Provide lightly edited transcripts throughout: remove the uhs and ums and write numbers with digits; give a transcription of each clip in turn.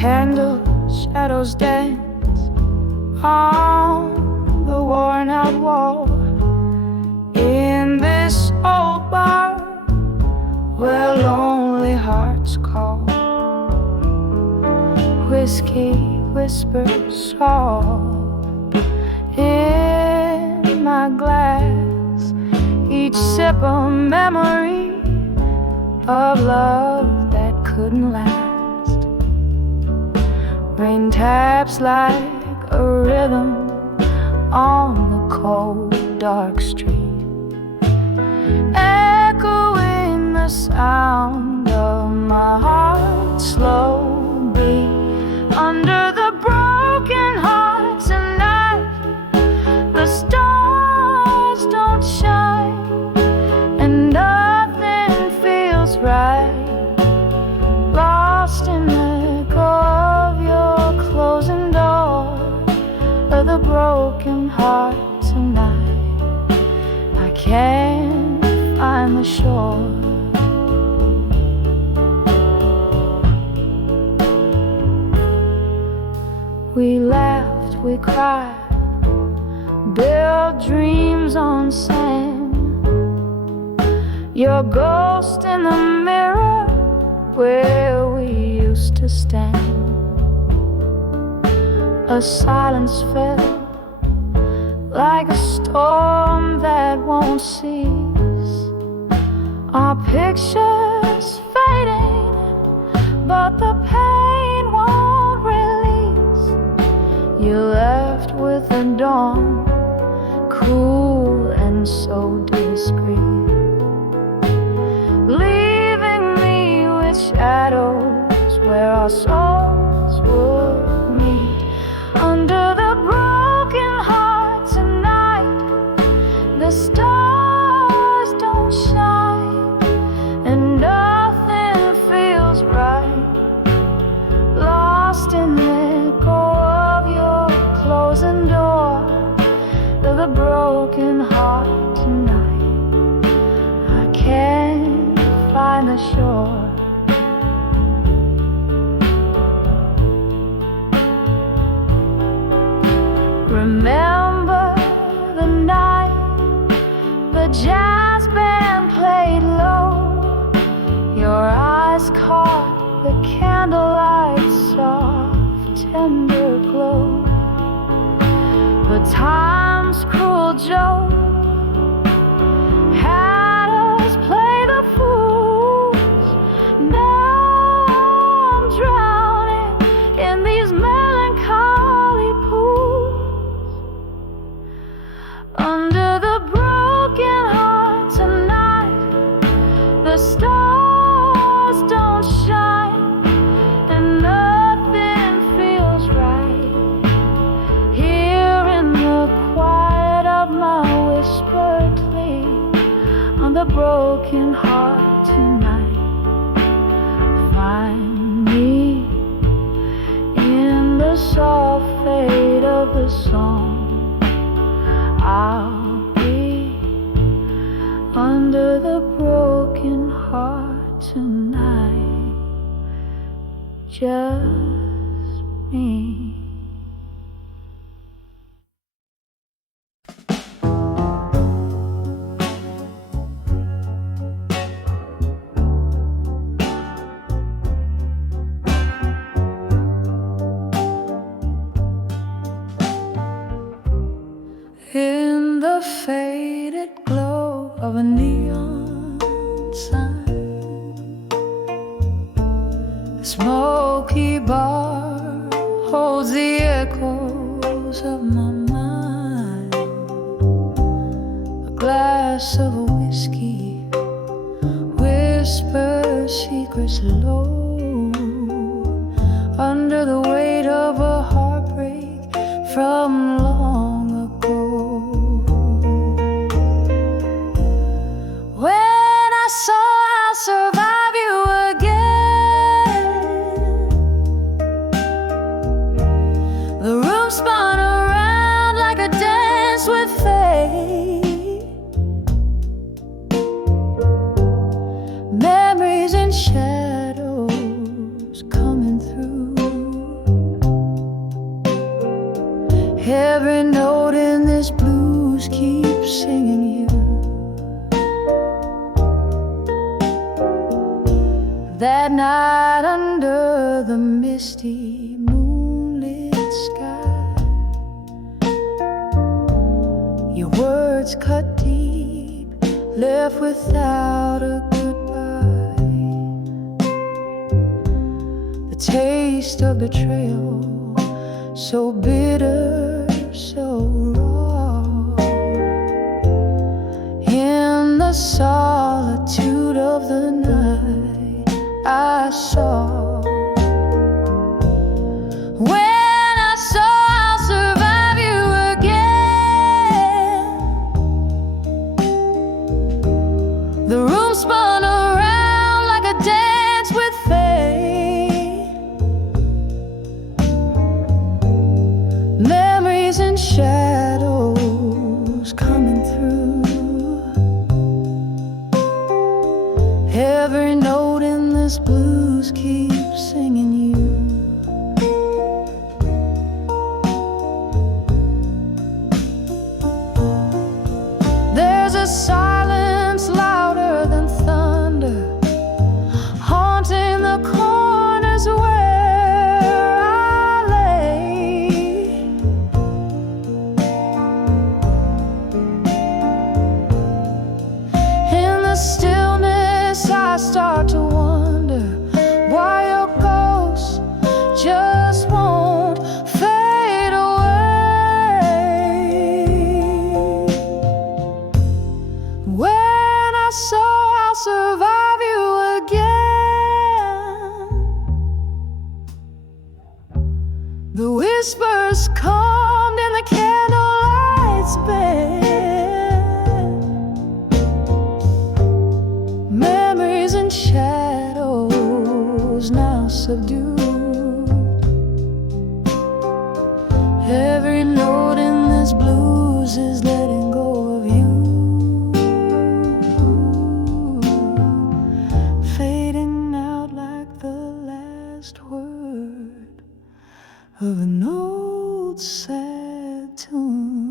Candle shadows dance on the worn out wall in this old bar where lonely hearts call. Whiskey whispers soft in my glass, each sip a memory of love that couldn't last. Rain taps like a rhythm on the cold dark street, echoing the sound of my heart's slow beat. Under the broken heart tonight, the stars don't shine and nothing feels right. Lost in the echo of your closing door of the broken heart tonight, I can't find the shore. We laughed, we cried, built dreams on sand. Your ghost in the mirror where we used to stand. A silence fell like a storm that won't cease. Our pictures fading, but the pain won't release. You left with the dawn, cool and so discreet, leaving me with shadows where our souls would meet. Under the broken heart tonight, the stars don't shine and nothing feels right. Lost in the echo of your closing door of the broken heart tonight, I can't find the shore. Remember the night the jazz band played low. Your eyes caught the candlelight's soft, tender glow. But time's cruel joke had us play the fools. Now I'm drowning in these melancholy pools. Under the broken heart tonight, the stars don't shine and nothing feels right. Here in the quiet of my whispered plea, on the broken heart tonight, find me in the soft fade of the song. I'll be under the broken heart tonight, just me. In the faded glow of a neon sign, the smoky bar holds the echoes of my mind. A glass of whiskey whispers secrets low, under the weight of a heartbreak from long ago. When I saw I'll survive you again, the room spun around like a dance with fate. Memories and shadows coming through. Every note in this blues keeps singing you. That night under the misty moonlit sky, your words cut deep, left without a goodbye. The taste of betrayal, so bitter, so raw. In the solitude of the night, I saw. When I saw I'll survive you again, the room spun around like a dance with fate. Memories and shadows coming through. Every note in this blues keeps singing you. There's a silence louder than thunder, haunting the corners where I lay. In the stillness I start to wonder why your ghost just won't fade away. When I saw I'll survive you again, the whispers calmed in the candlelight's bed. Memories and shadows now subdued. Every note in this blues is letting go of you, fading out like the last word of an old sad tune.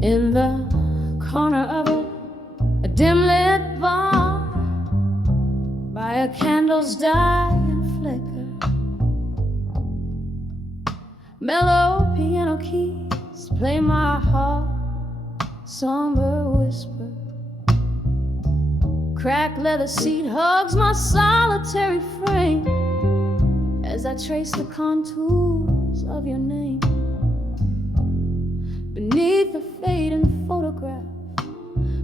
In the corner of a dim-lit bar, by a candle's dying flicker, mellow piano keys play my heart somber whisper. Cracked leather seat hugs my solitary frame as I trace the contours of your name. Beneath the fading photograph,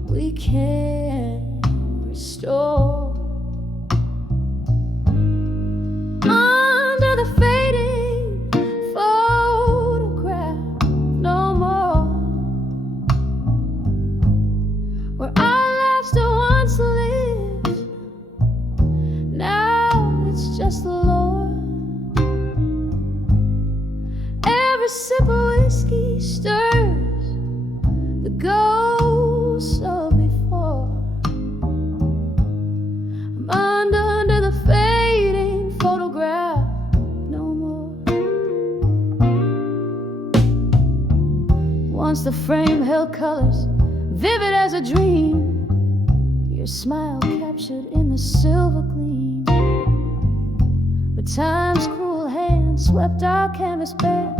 we can restore. Under the fading photograph, no more. Where our lives still once lived, now it's just the Lord. Every sip of whiskey stirs the ghosts of before. I'm under the fading photograph, no more. Once the frame held colors, vivid as a dream, your smile captured in the silver gleam. But time's cruel hand swept our canvas bare,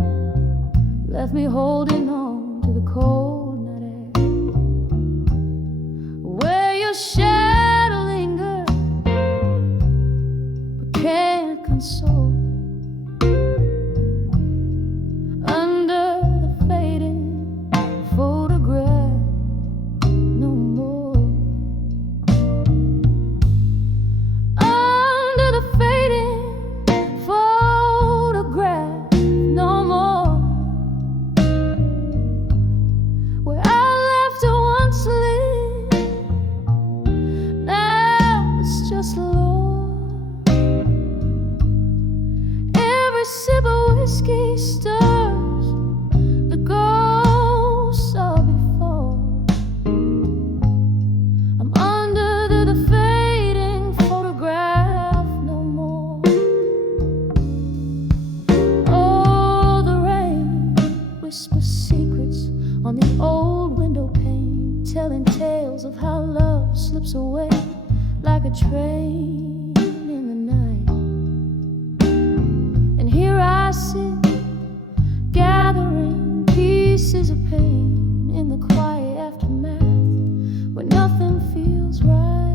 left me holding on to the cold night air. Where your shadow lingers, but can't console. Under the fading photograph, no more. Under the fading photograph, no more. every sip of whiskey stirs the ghosts of before. I'm under the fading photograph no more. Oh, the rain whispers secrets on the old window pane, telling tales of how love slips away like a train in the night. And here I sit, gathering pieces of pain in the quiet aftermath, where nothing feels right.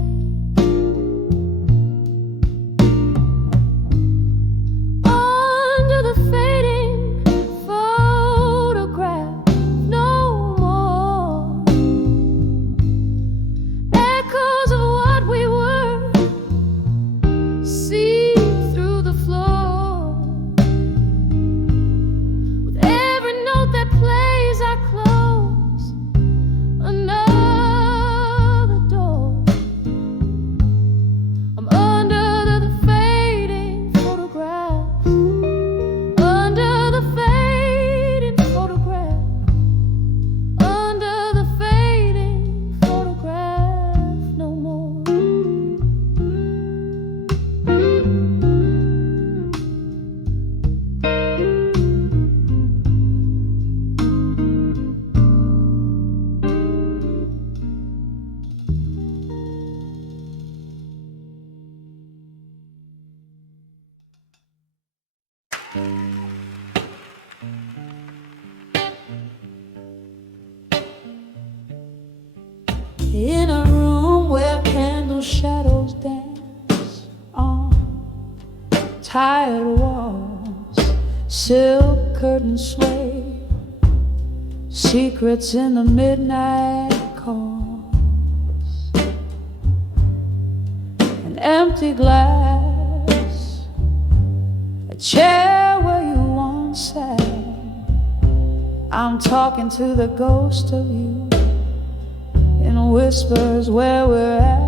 Under the fading photograph no more. Echoes of what we were see through the floor. With every note that plays I close another door. I'm under the fading photograph, under the fading photograph, under the fading photograph no more. In a room where candle shadows dance on tired walls, silk curtains sway, secrets in the midnight calls. An empty glass, a chair where you once sat. I'm talking to the ghost of you in whispers where we're at.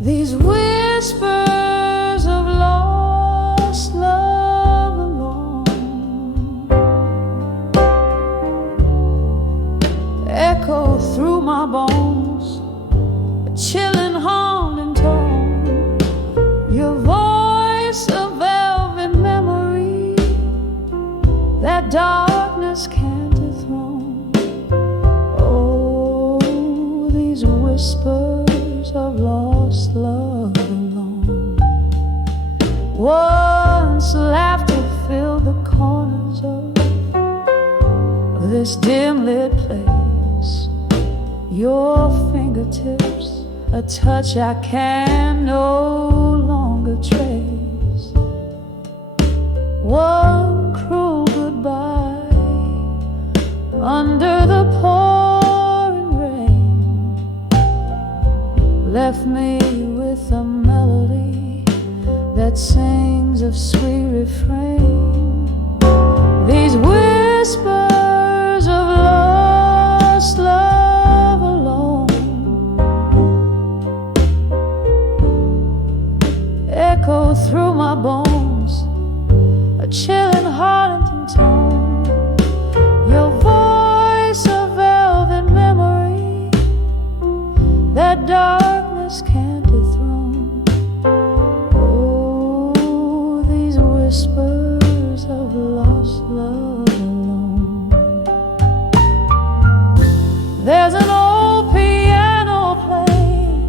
These whispers of lost love alone echo through my bones, a chilling haunting tone. Your voice, a velvet memory that darkness can't dethrone. Oh, these whispers of lost love alone. Once laughter filled the corners of this dim lit place. Your fingertips, a touch I can no longer trace. One cruel goodbye under the pouring rain left me with a melody that sings of sweet refrain. These whispers of lost love alone echo through my bones, a chilling haunting tone. Your voice, a velvet memory that darkness can't dethrone. Oh, these whispers of lost love alone. There's an old piano playing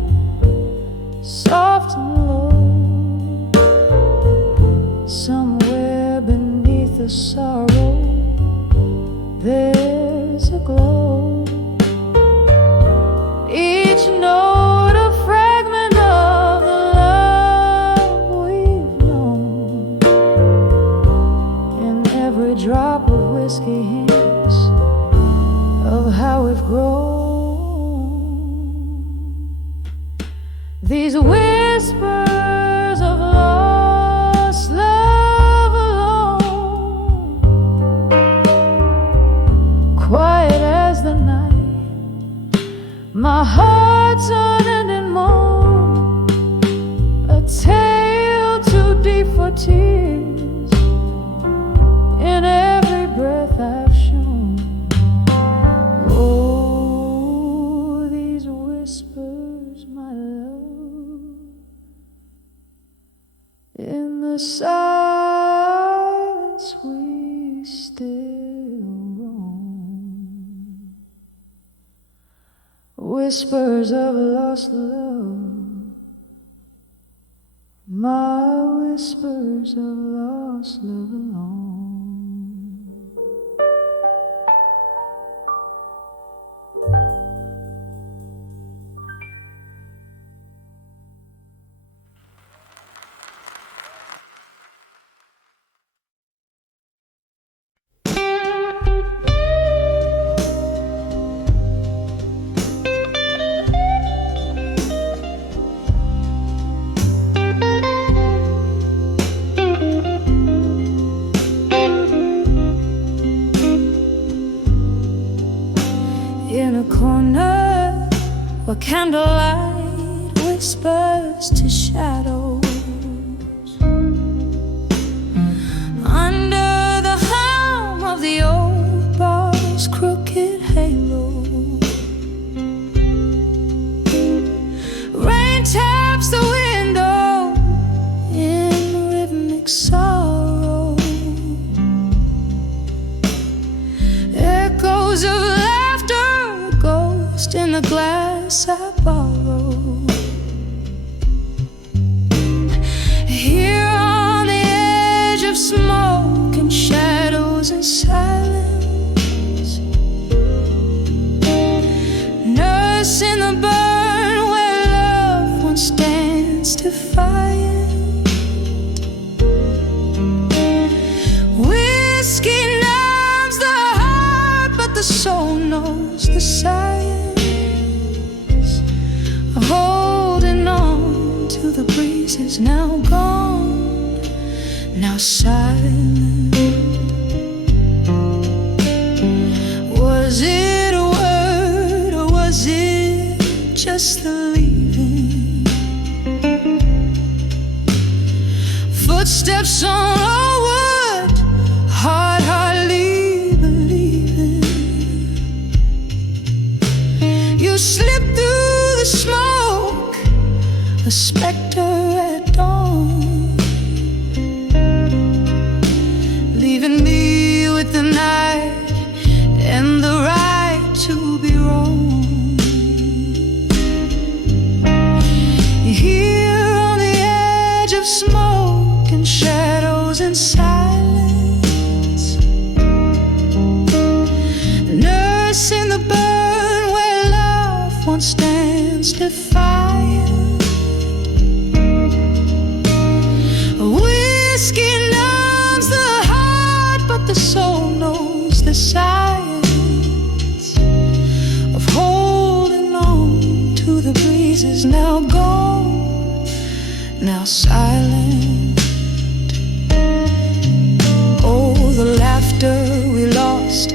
soft and low. Somewhere beneath the sorrow there's a glow. Each note a fragment of the love we've known. In every drop of whiskey hints of how we've grown. These whispers of lost love alone, quiet as the night, my heart's unending moan, a tale too deep for tears, paths we still roam, whispers of lost love, my whispers of lost love alone. In a corner where candlelight whispers to shadows, under the hum of the old bar's crooked halo, rain taps the window in rhythmic sorrow, echoes of in the glass I borrow. Here on the edge of smoke and shadows and silence, nursing the burn where love once stands defiant. Whiskey numbs the heart, but the soul knows the science. Holding on to the breezes now gone, now silent. Was it a word or was it just the leaving? Footsteps on old wood, heart hardly believing. You slipped through the smoke, a specter at dawn, leaving me with the night and the right to be wrong. Here on the edge of smoke and shadows and silence, nursing the burn where love once stands defiant. Whiskey numbs the heart, but the soul knows the science of holding on to the breezes now gone, now silent. Oh, the laughter we lost,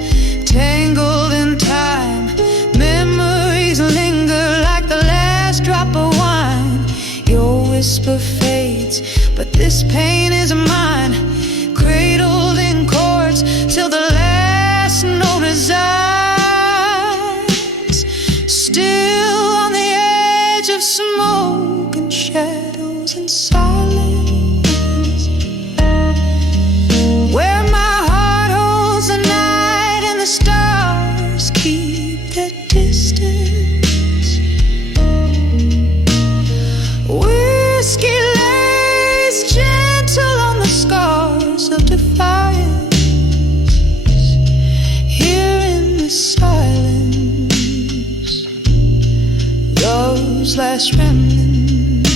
tangled in time. Memories linger like the last drop of wine. Your whisper fades, but this pain is mine. Cradled in chords till the last note resides. Still on the edge of smoke and shadows and silence, where my heart holds the night and the stars keep their distance. Whiskey lays gentle on the scars of defiance. Here in the silence, love's last remnant.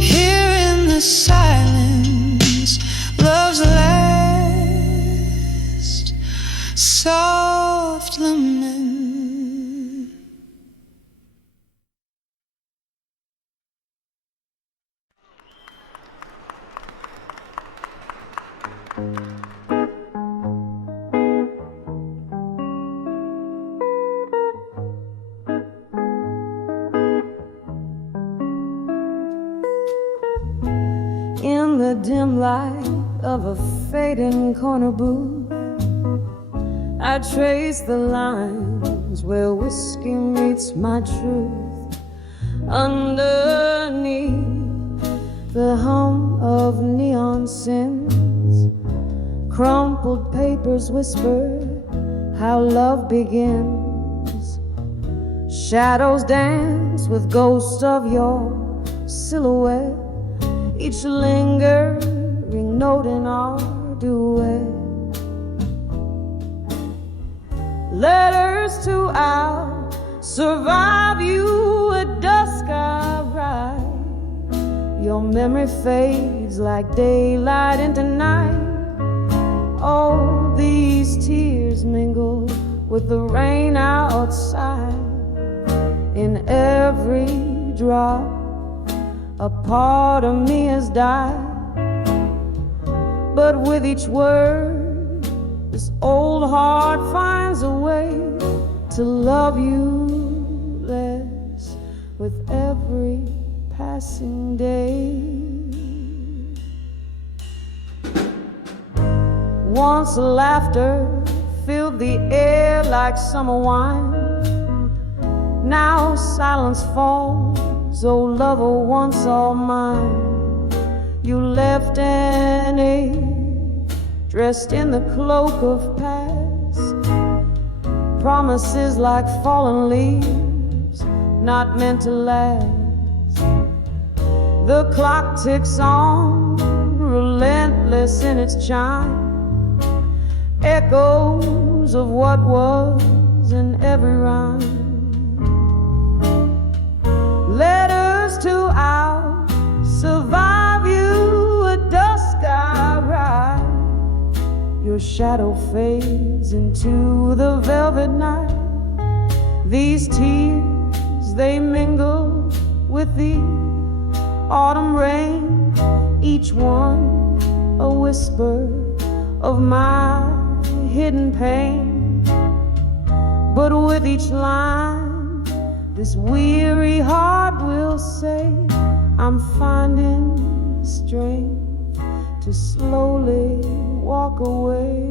Here in the silence, love's last soft lament. In the dim light of a fading corner booth, I trace the lines where whiskey meets my truth. Underneath the hum of neon sin, whispers whisper how love begins. Shadows dance with ghosts of your silhouette, each lingering note in our duet. Letters to survive you at dusk I write. Your memory fades like daylight into night. Oh, these tears mingle with the rain outside. In every drop, a part of me has died. But with each word, this old heart finds a way to love you less with every passing day. Once laughter filled the air like summer wine. Now silence falls, oh lover once all mine. You left an age dressed in the cloak of past. Promises like fallen leaves, not meant to last. The clock ticks on, relentless in its chime. Echoes of what was in every rhyme. Letters to survive you at dusk I ride. Your shadow fades into the velvet night. These tears, they mingle with the autumn rain, each one a whisper of my hidden pain. But with each line, this weary heart will say, I'm finding strength to slowly walk away.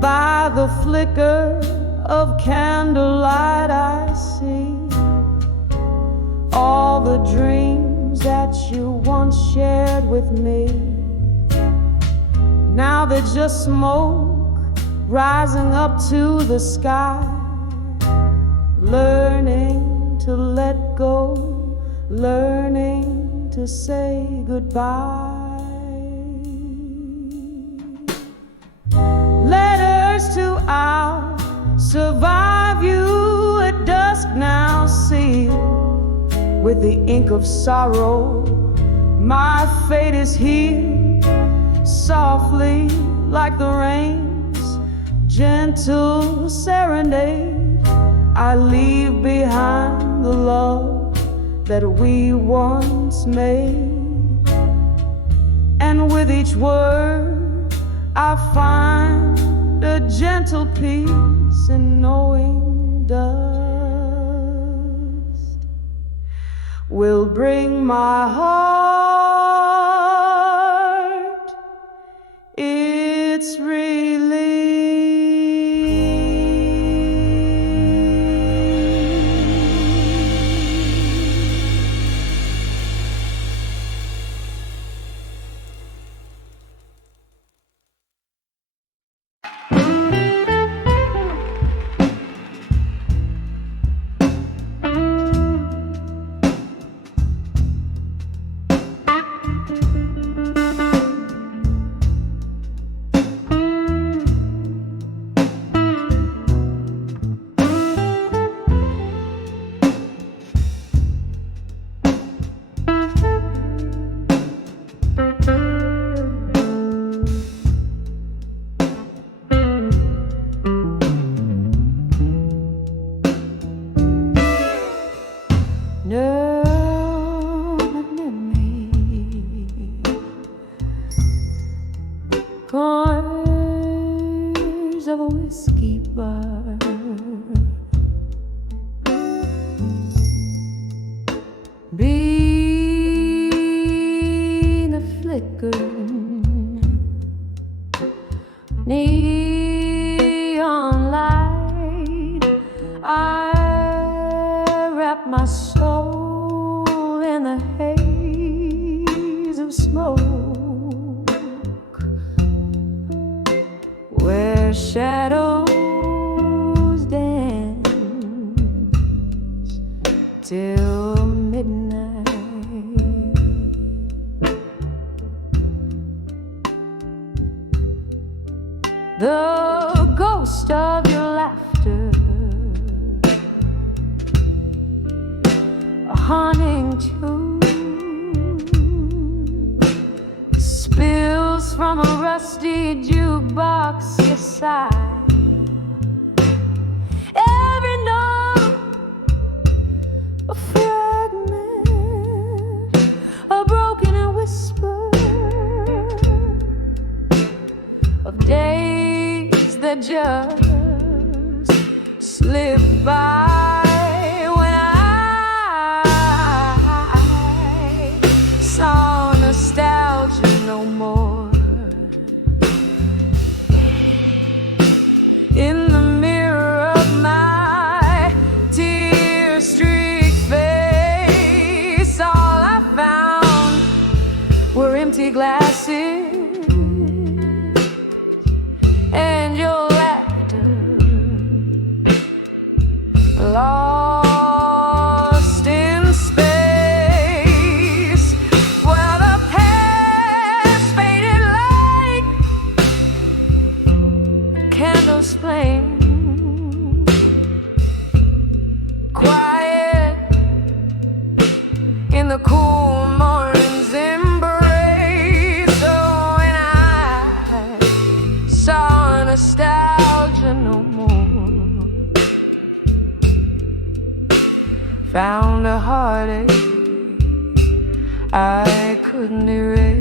By the flicker of candlelight I see all the dreams that you once shared with me. Now they're just smoke rising up to the sky. Learning to let go, learning to say goodbye. Letters to survive you at dusk now sealed with the ink of sorrow. My fate is here, softly like the rain's gentle serenade. I leave behind the love that we once made. And with each word I find a gentle peace in knowing dust will bring my heart its relief. the ghost of your laughter, a haunting tune spills from a rusty jukebox you sigh. Every note a fragment, a broken whisper of days that just slip by. When I saw nostalgia no more in the mirror of my tear-streaked face, all I found were empty glasses and your laughter, lost in space. Well, the past faded like a candle's flame, quiet in the cool morning's embrace. So when I saw nostalgia no more, found a heartache I couldn't erase.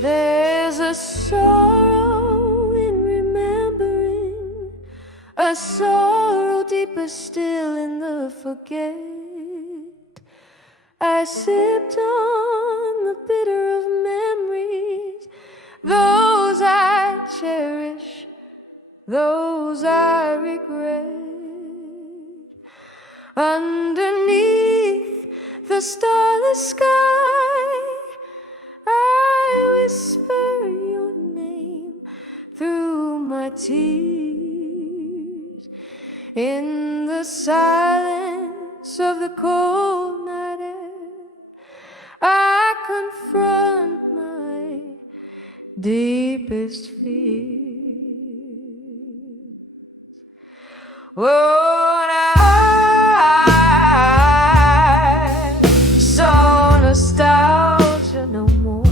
There's a sorrow in remembering, a sorrow deeper still in the forget. I sipped on the bitter of memories, those I cherish, those I regret. Underneath the starless sky, I whisper your name through my tears. In the silence of the cold night air, I confront my deepest fears. When I saw nostalgia no more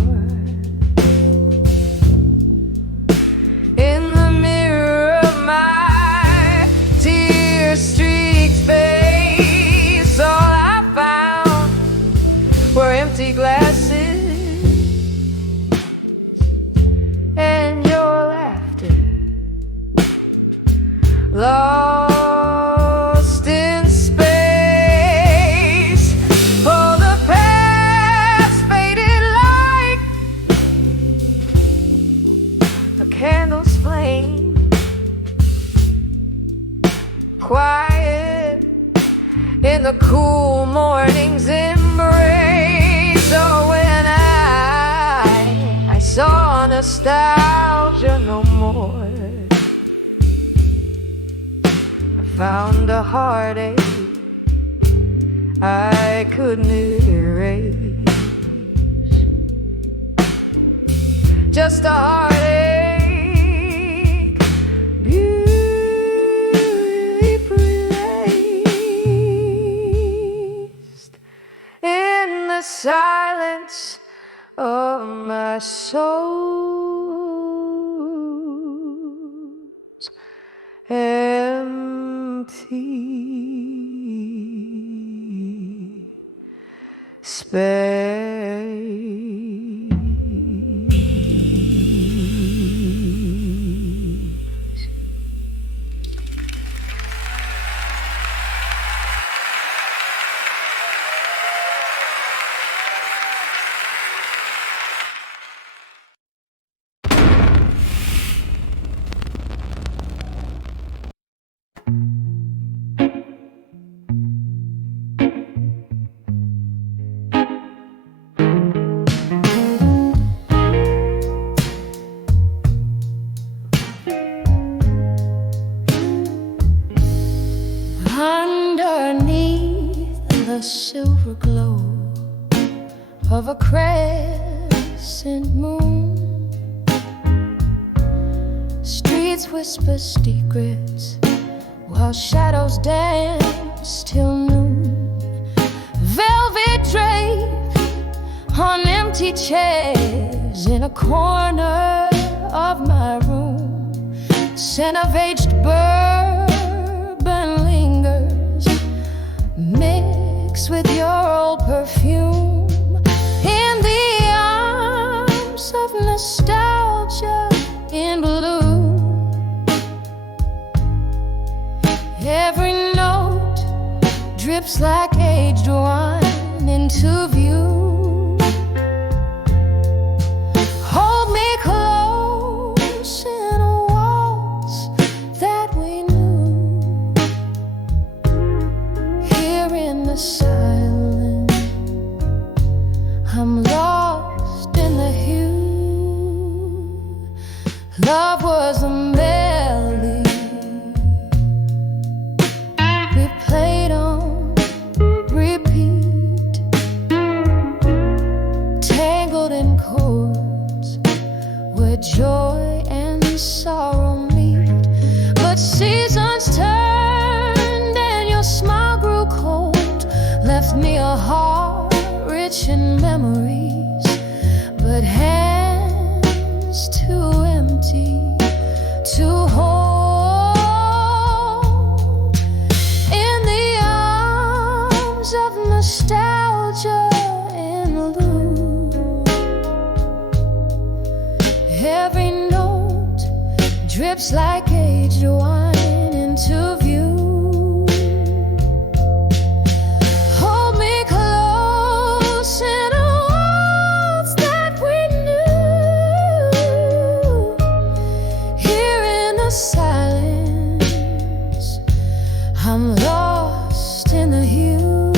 in the mirror of my tear-streaked face, all I found were empty glasses and your laughter, lost in space. Oh, the past faded like a candle's flame, quiet in the cool morning's embrace. So when I saw nostalgia no more, I found a heartache I couldn't erase. Just a heartache, beautifully placed in the silence of my soul's empty space. the silver glow of a crescent moon. Streets whisper secrets while shadows dance till noon. Velvet draped on empty chairs in a corner of my room. Scent of aged bourbon lingers, mixed with your old perfume. In the arms of nostalgia in blue, every note drips like aged wine into view. Hold me close in a waltz that we knew. Here in the silence, I'm lost in the hue. Love was a melody we played on repeat, tangled in chords where joy and sorrow meet. But seasons turned and your smile grew cold, left me a heart rich in memories, but hands too empty to hold. In the arms of nostalgia in blue, every note drips like aged wine into view. Hold me close in a waltz that we knew. Here in the silence, I'm lost in the hue.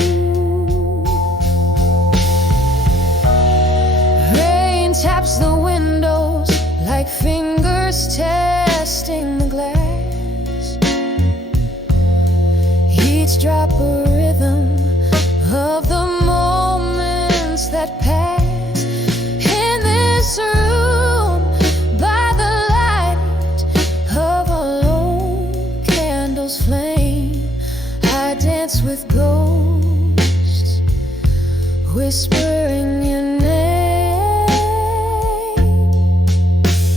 Rain taps the windows like fingers testing the glass. Each drop a rhythm of the moments that pass. In this room, by the light of a lone candle's flame, I dance with ghosts, whispering your name.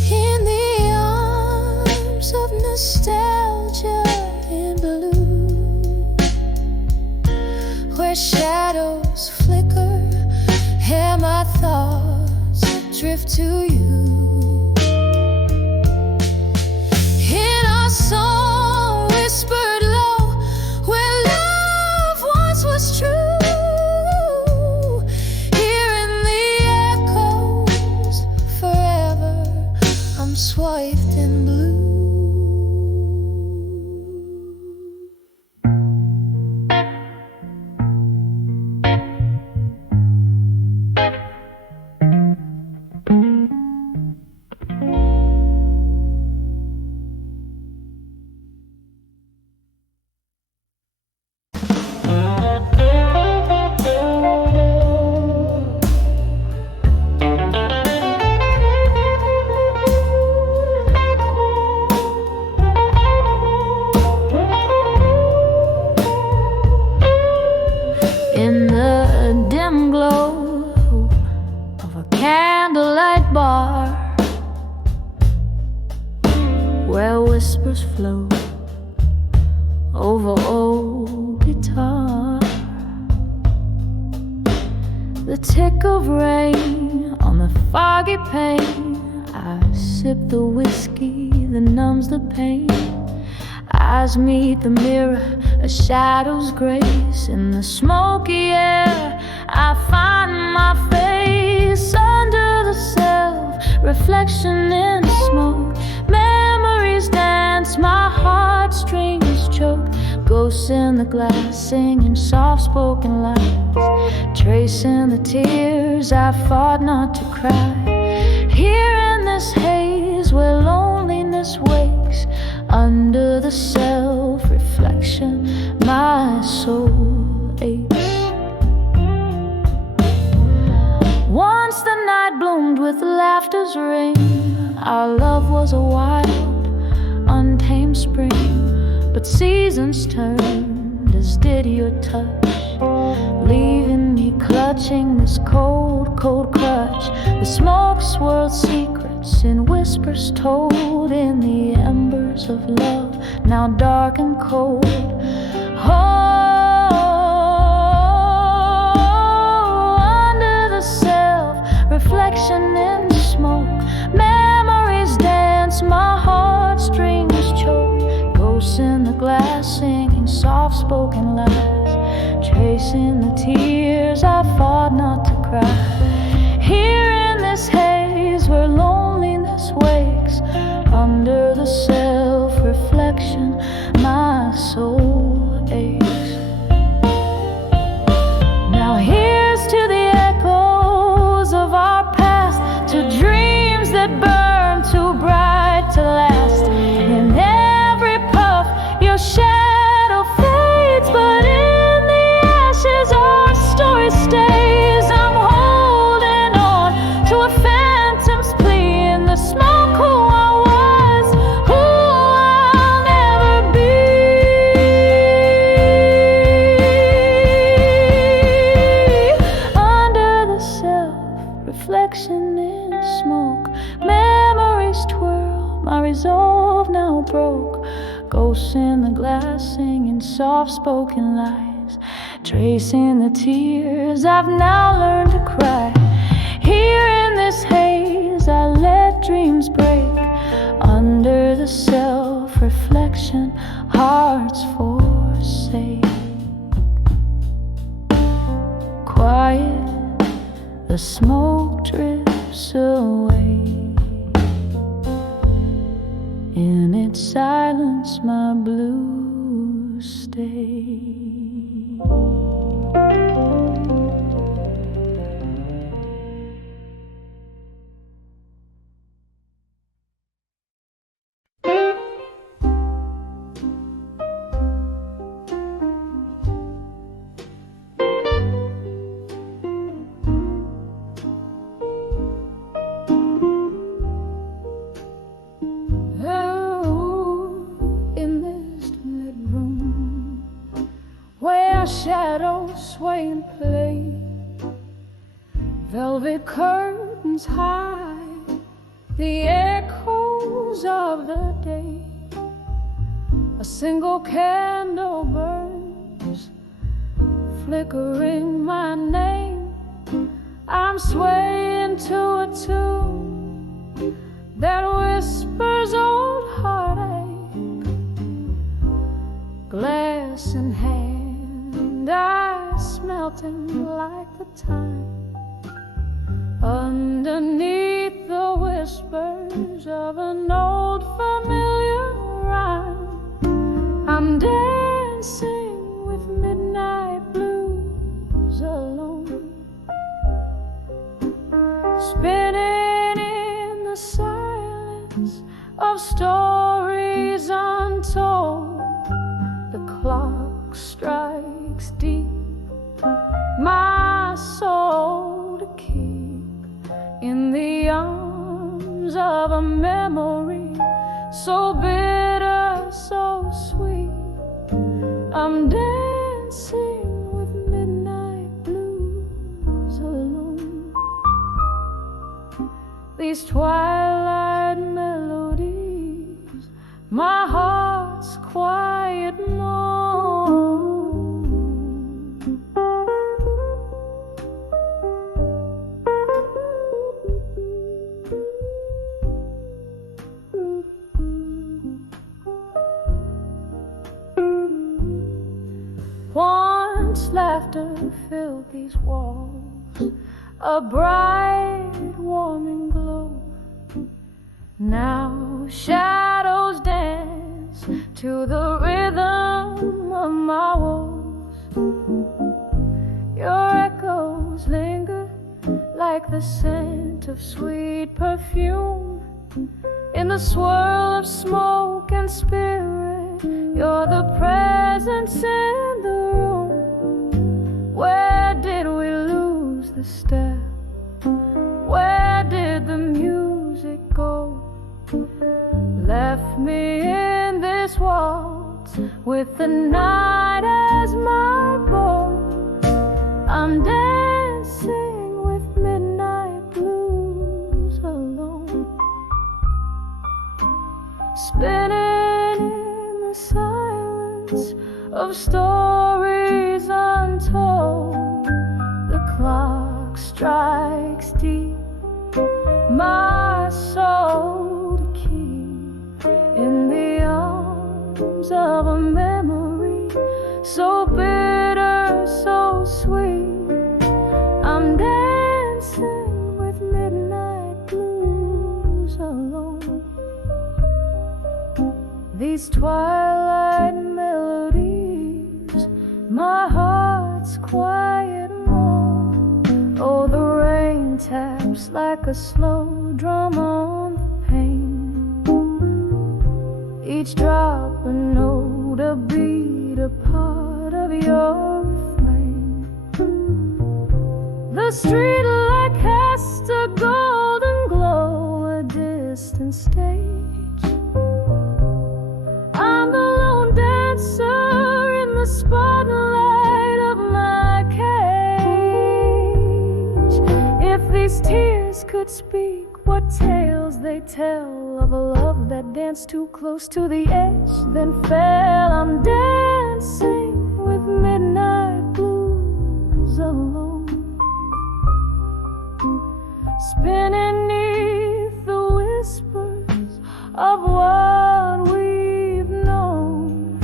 In the arms of nostalgia in blue, where shadows flicker and my thoughts drift to you. In our song whispered low, where love once was true. Here in the echoes forever, I'm swathed in blue. In the dim glow of a candlelight bar, where whispers flow over old guitar, the tick of rain on the foggy pane, I sip the whiskey that numbs the pain. Eyes meet the mirror, a shadow's grace. In the smoky air, I find my face under the self-reflection in smoke. Memories dance, my heartstrings choke. Ghosts in the glass, singing soft-spoken lies, tracing the tears I fought not to cry. Here in this haze where loneliness wakes, under the self-reflection, my soul aches. with laughter's ring. Our love was a wild, untamed spring, but seasons turned, as did your touch, leaving me clutching this cold, cold crutch. The smoke swirled secrets in whispers told in the embers of love, now dark and cold. Oh, under the self-reflection in smoke, memories dance, my heartstrings choke. Ghosts in the glass singing soft-spoken lies, tracing the tears I fought not to cry. Here in this haze where loneliness wakes, under the self-reflection my soul aches. Now here's to the echoes of our past, to dreams that burn too bright to last. In every puff your shadow fades, but in the ashes our story stays. I'm holding on to a phantom's plea in the smoke, who I was, who I'll never be. Under the self-reflection in smoke, memories twirl, my resolve now broke. Ghosts in the glass singing soft-spoken lies, tracing the tears I've now learned to cry. Here in this haze I let dreams break, under the self-reflection hearts forsake. Quiet, the smoke drifts away. In its silence my blues stay. Shadows sway and play, velvet curtains hide the echoes of the day. A single candle burns, flickering my name. I'm swaying to a tune that whispers old heartache. Glass in hand, ice melting like the time, underneath the whispers of an old familiar rhyme. I'm dancing with midnight blues alone, spinning in the silence of stories untold. The clock strikes deep, my soul to keep in the arms of a memory so bitter, so sweet. I'm dancing with midnight blues alone. These twilight melodies, my heart's quiet moan. Once laughter filled these walls, a bright, warming glow. Now shadows dance to the rhythm of my woes. Your echoes linger like the scent of sweet perfume in the swirl of smoke and spirit. You're the presence in the room. Where did we lose the step? Where did with the night as my boat. I'm dancing with midnight blues alone, spinning in the silence of stories untold. The clock strikes deep, my soul to keep in the arms of a memory so bitter, so sweet. I'm dancing with midnight blues alone. These twilight melodies, my heart's quiet moan. Oh, the rain taps like a slow drum on the pane, each drop a note, a beat, a part of your refrain. The streetlight casts a golden glow, a distant stage. I'm the lone dancer in the spotlight of my cage. If these tears could speak, what tales they tell of a love that danced too close to the edge, then fell. I'm dancing with midnight blues alone, spinning neath the whispers of what we've known.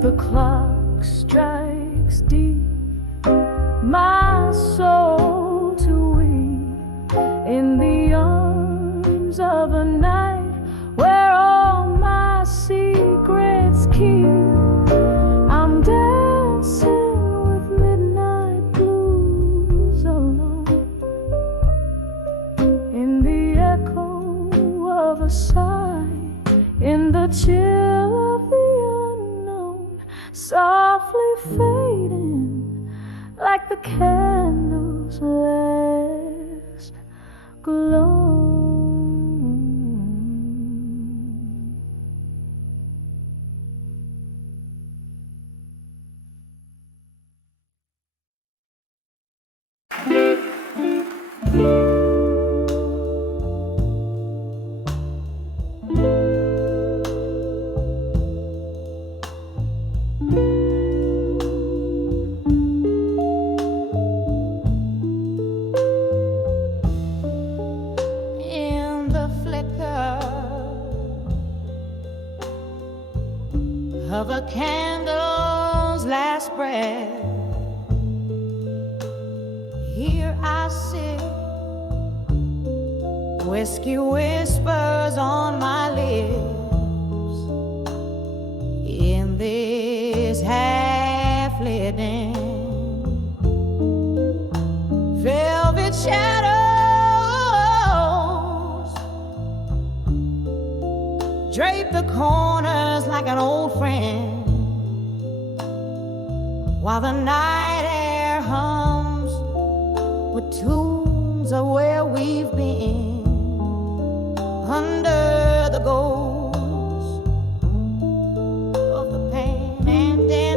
The clock strikes deep, my soul to weep in the arms of a night where all my secrets keep. I'm dancing with midnight blues alone, in the echo of a sigh, in the chill of the unknown, softly fading like the candle's last glow. In the flicker of a candle's last breath, here I sit, whiskey whispers on my lips, in this half-lit inn, velvet shadows drape the corners like an old friend, while the night air hums with tunes of where we've been, under the ghost of the pain and pain.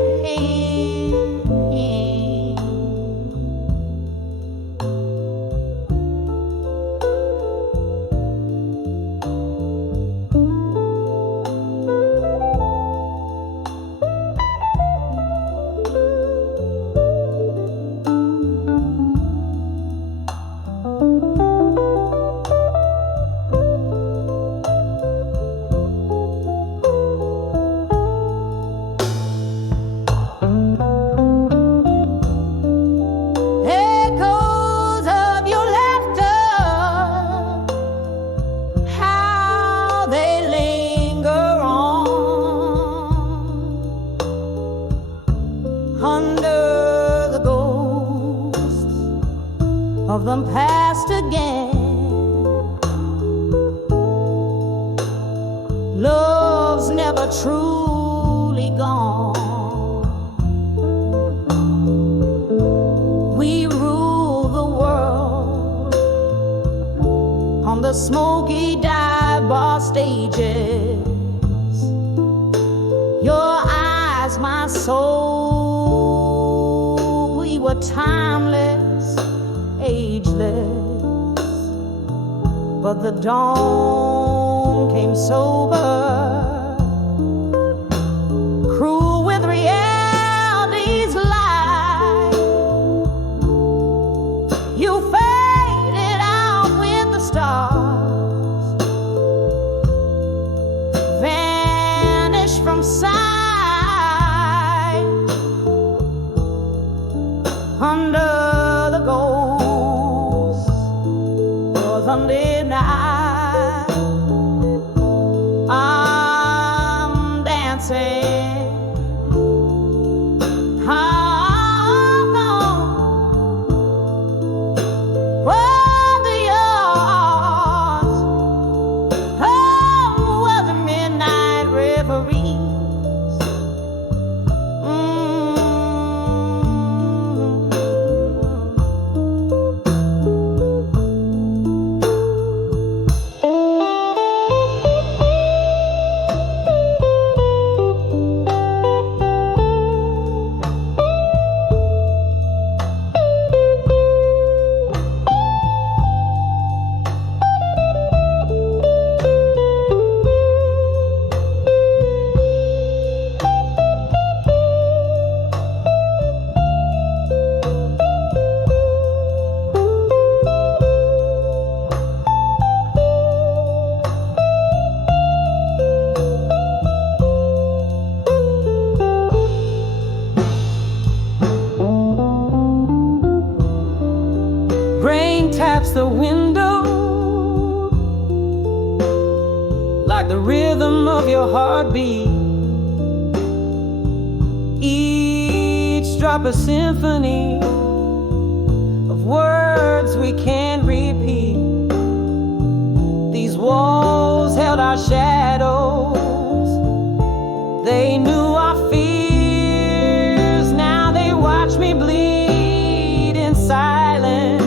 Of them past again. Love's never truly gone. We rule the world on the smoky dive bar stages. Your eyes timeless, ageless, but the dawn came sober, cruel with reality's lie. You faded out with the stars, vanished from sight. Under the ghost of Sunday night, I'm dancing. Where the yards where the midnight reveries. Rain taps the window like the rhythm of your heartbeat. Each drop a symphony of words we can't repeat. These walls held our shadows. They knew our fears. Now they watch me bleed in silence.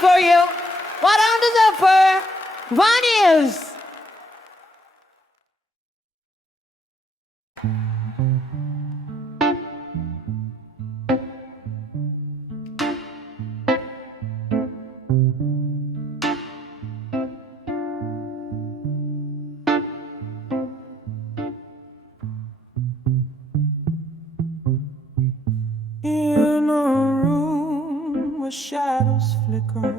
For you, what on the for one is. In a room where shadows flicker,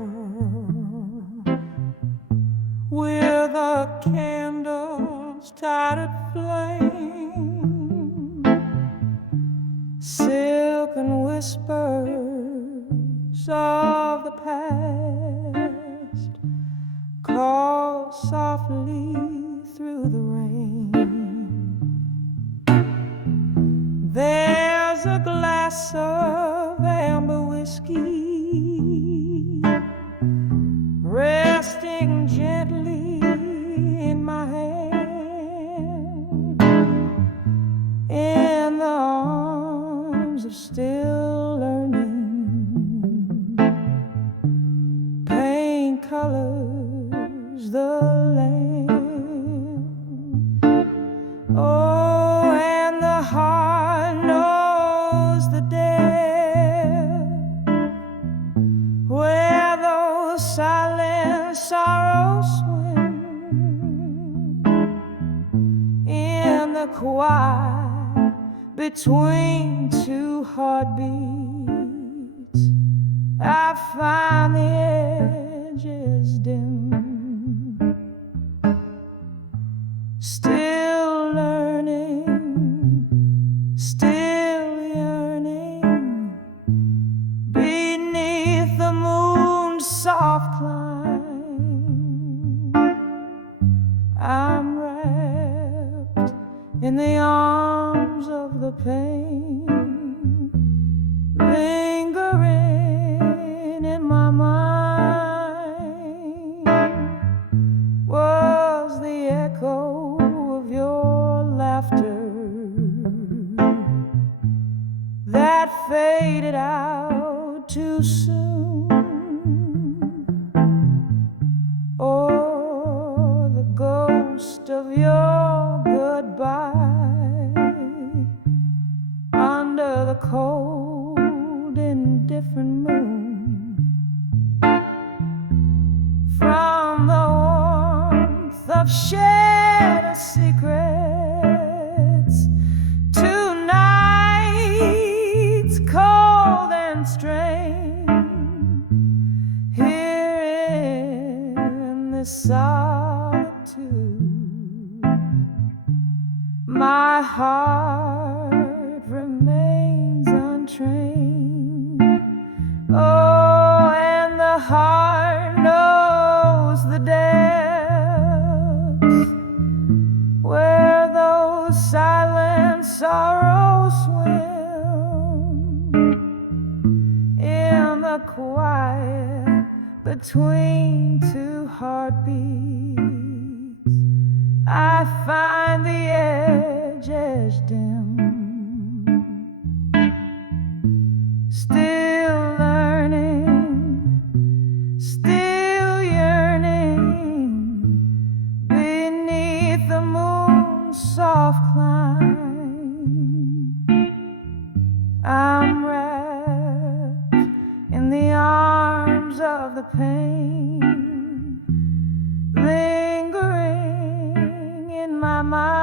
with a candle's tied flame, silken whispers of the past call softly through the rain. There's a glass of amber whiskey resting gently in my hand, in the arms of still learning. Paint colors the land. Oh, and the heart knows the depth where those silent sorrow swim in the quiet between two heartbeats. I find the edges dim, still learning, still yearning beneath the moon's soft climb. I'm wrapped in the arms of the pain, lingering in my mind was the echo of your laughter that faded out too soon, or the ghost of your goodbye under the cold indifferent moon. From the warmth of shared secrets to nights cold and strange, here in this solitude, my heart remains untrained. Oh, and the heart knows the depths where those silent sorrows swim in the quiet between two heartbeats. I find the edges dim, still learning, still yearning beneath the moon's soft climb. I'm wrapped in the arms of the pain, lingering in my mind.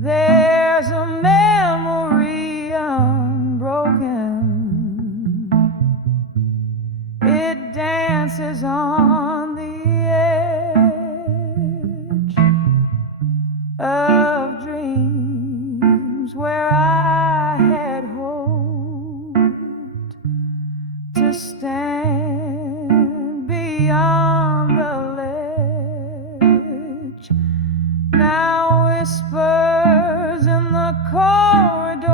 There's a memory unbroken, it dances on the edge of dreams where I had hoped to stand beyond the ledge. Now whispers in the corridors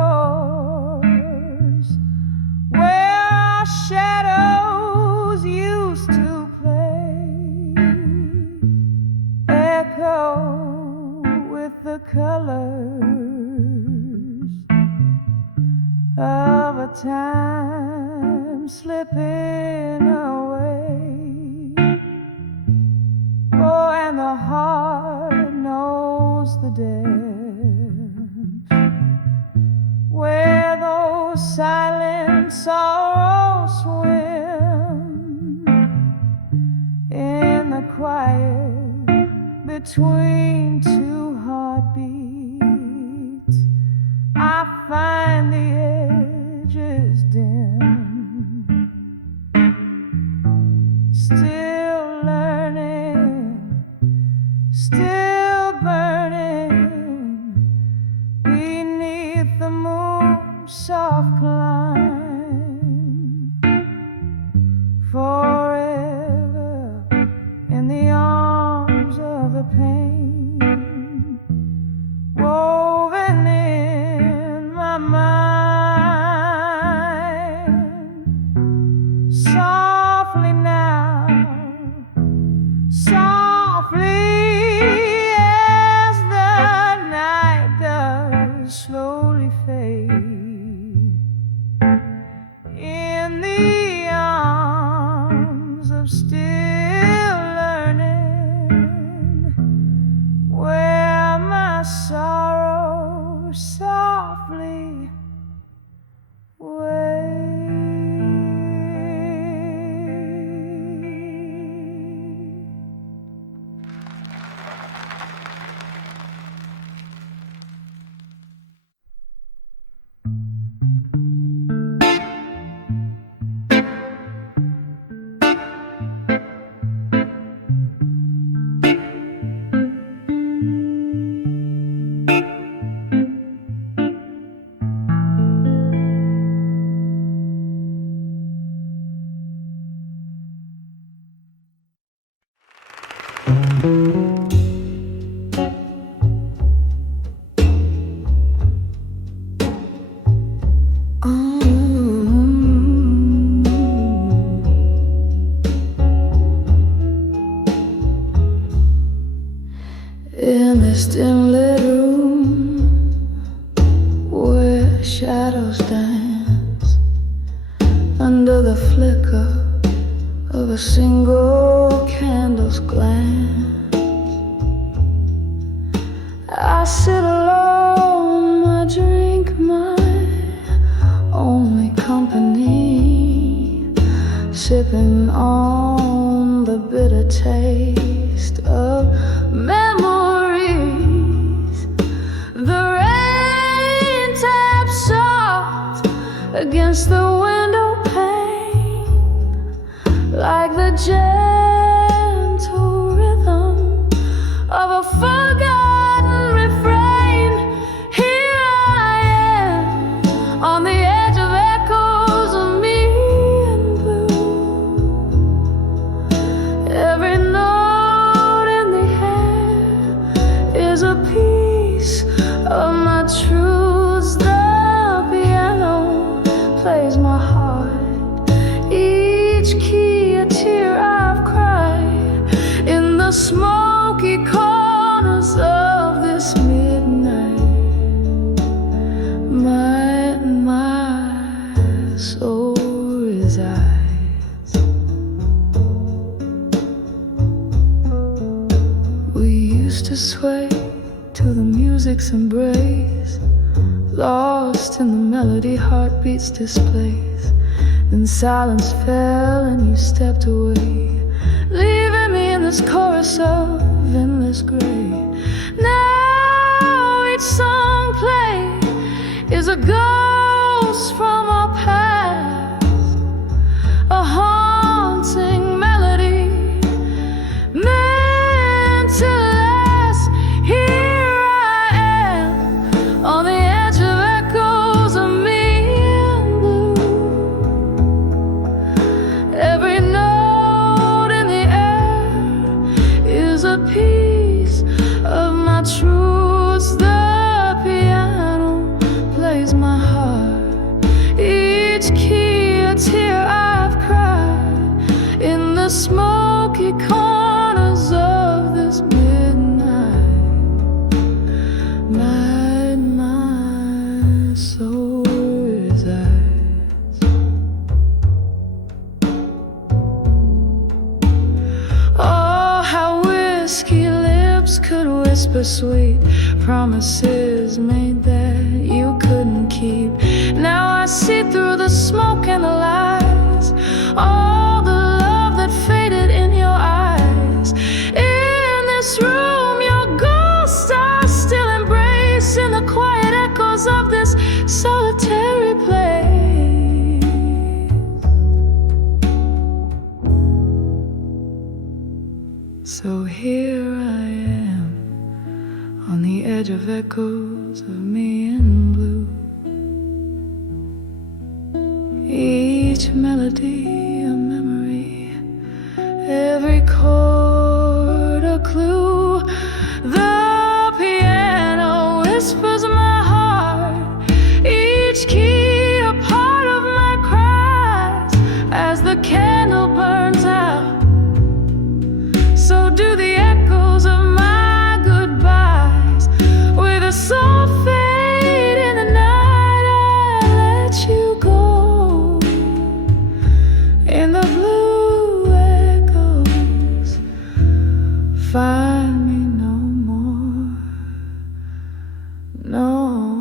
where our shadows used to play echo with the colors of a time slipping away. Oh, and the heart knows the depths where those silent sorrows swim in the quiet between two heartbeats. I find the edges dim, still learning, still burning beneath the moon's soft climb, forever in the arms of the pain, woven in my mind. Softly now In this dim-lit room where shadows dance under the flicker of a single candle's glance, I sit alone, I drink my only company, sipping on the bitter taste of memories. The rain taps soft against the window pane, like the gentle rhythm of a forgotten refrain. Here I am on the edge of echoes of me and blue. Every note in the air is a piece of my truths. The piano plays my heart, each key a tear I've cried in the smoky corners of this midnight. My soul resides. We used to sway to the music's embrace, lost in the melody heartbeats displace. Then silence fell and you stepped away, leaving me in this chorus of endless gray. Now each song played is a ghost from our past, a haunting melody meant to last. Here I am on the edge of echoes of me and blue. Every note in the air is a piece of my truths. The piano plays my heart, each key a tear I've cried in the smoky corners of this midnight. My soul resides. Oh, how whiskey lips could whisper sweet promises made that you couldn't keep. Now I see through the smoke and the lies, all the love that faded in your eyes. In this room your ghosts are still embracing the quiet echoes of this solitary place. So here I am on the edge of echoes of me in blue. Each melody a memory, every chord a clue. The piano whispers my heart, each key a part of my cries. As the candle burns out, so do the echoes of my goodbyes. With a soul fade in the night, I let you go. In the blue echoes, find me no more, no more.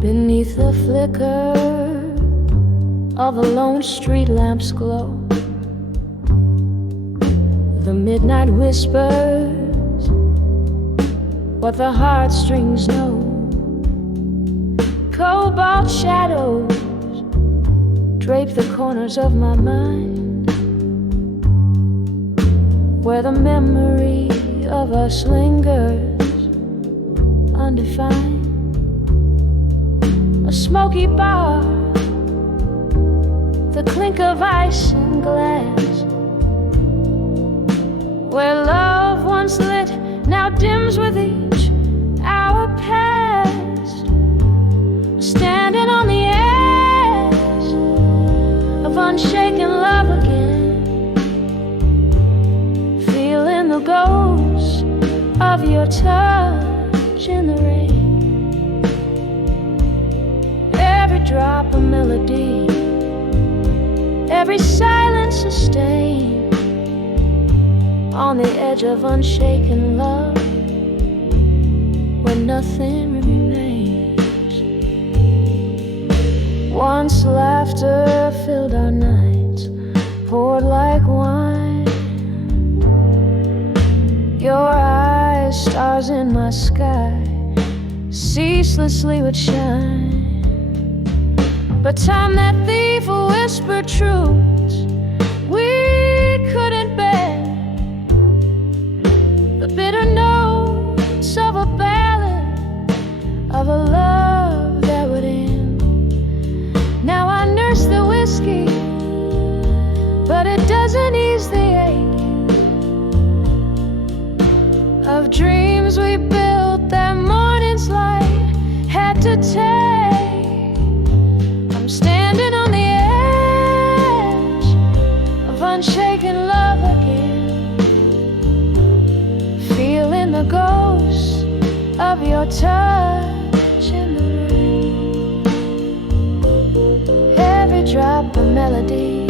Beneath the flicker of a lone street lamp's glow, the midnight whispers what the heartstrings know. Cobalt shadows drape the corners of my mind, where the memory of us lingers undefined. A smoky bar, the clink of ice and glass, where love once lit now dims with each hour past. Standing on the edge of unshaken love again, feeling the ghost of your touch in the rain. Every drop a melody, every silence a stain, on the edge of unshaken love, where nothing remains. Once laughter filled our nights, poured like wine. Your eyes, stars in my sky, ceaselessly would shine. But time, that thief, whispered truths we couldn't bear, the bitter notes of a ballad, of a love that would end. Now I nurse the whiskey, but it doesn't ease the ache of dreams we built that morning's light had to take. I'm standing on the edge of unshaken love again, feeling the ghost of your touch in the rain. Every drop a melody,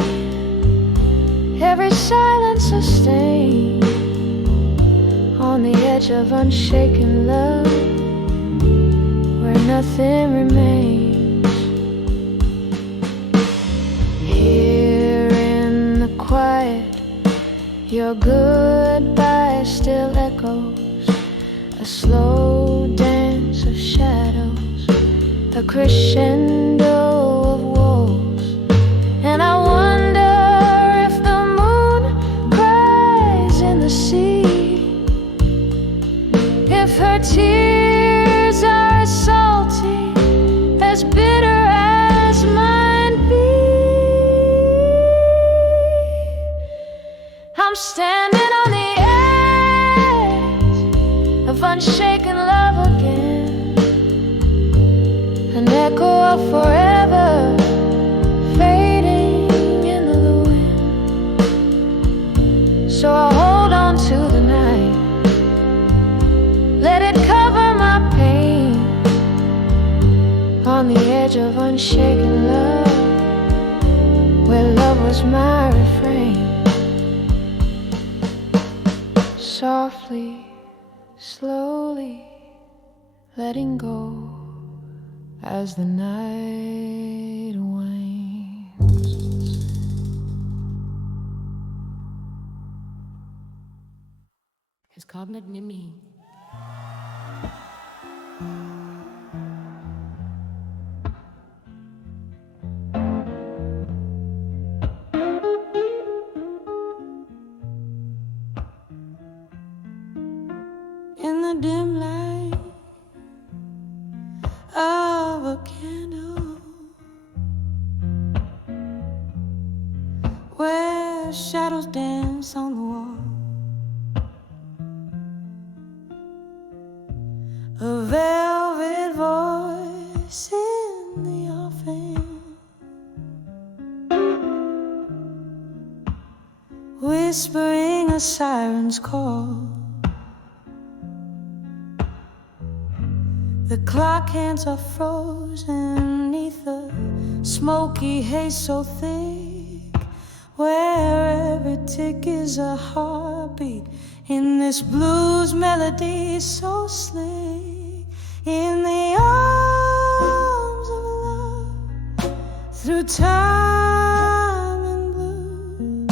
every silence a stain, on the edge of unshaken love, where nothing remains. Here in the quiet, your goodbye still echoes, a slow dance of shadows, a crescendo of woes. And I wonder if the moon cries in the sea, if her tears are as salty, as bitter as mine be. I'm standing on the edge of unshaken love again, an echo of forever fading into the wind. So I hold on to the night, let it cover my pain, on the edge of unshaken love, where love was my refrain. Softly, slowly letting go as the night wanes. It's called me. In the dim light of a candle, where shadows dance on the wall, a velvet voice in the offing, whispering a siren's call. The clock hands are frozen neath the smoky haze so thick, where every tick is a heartbeat in this blues melody so slick. In the arms of love, through time and blue,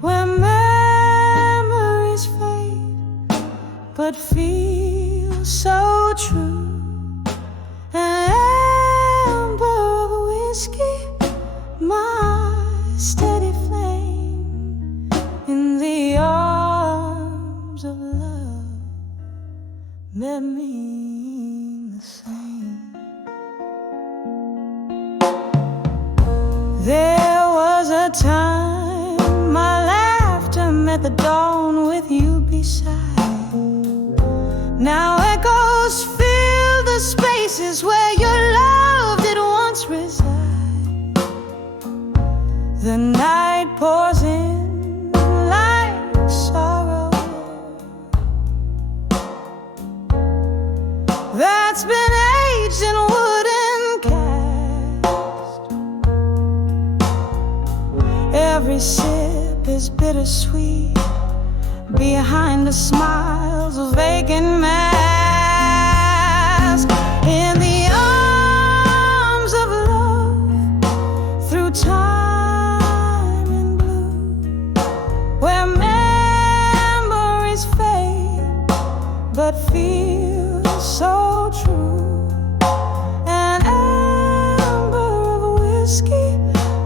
where memories fade but feel so that mean the same. There was a time my laughter met the dawn with you beside. Now echoes fill the spaces where your love did once reside. The night pours in like sorrow that's been aged in wooden cast. Every sip is bittersweet behind the smiles of vacant mask. In the arms of love, through time and blue, where memories fade but feel so true. An amber of whiskey,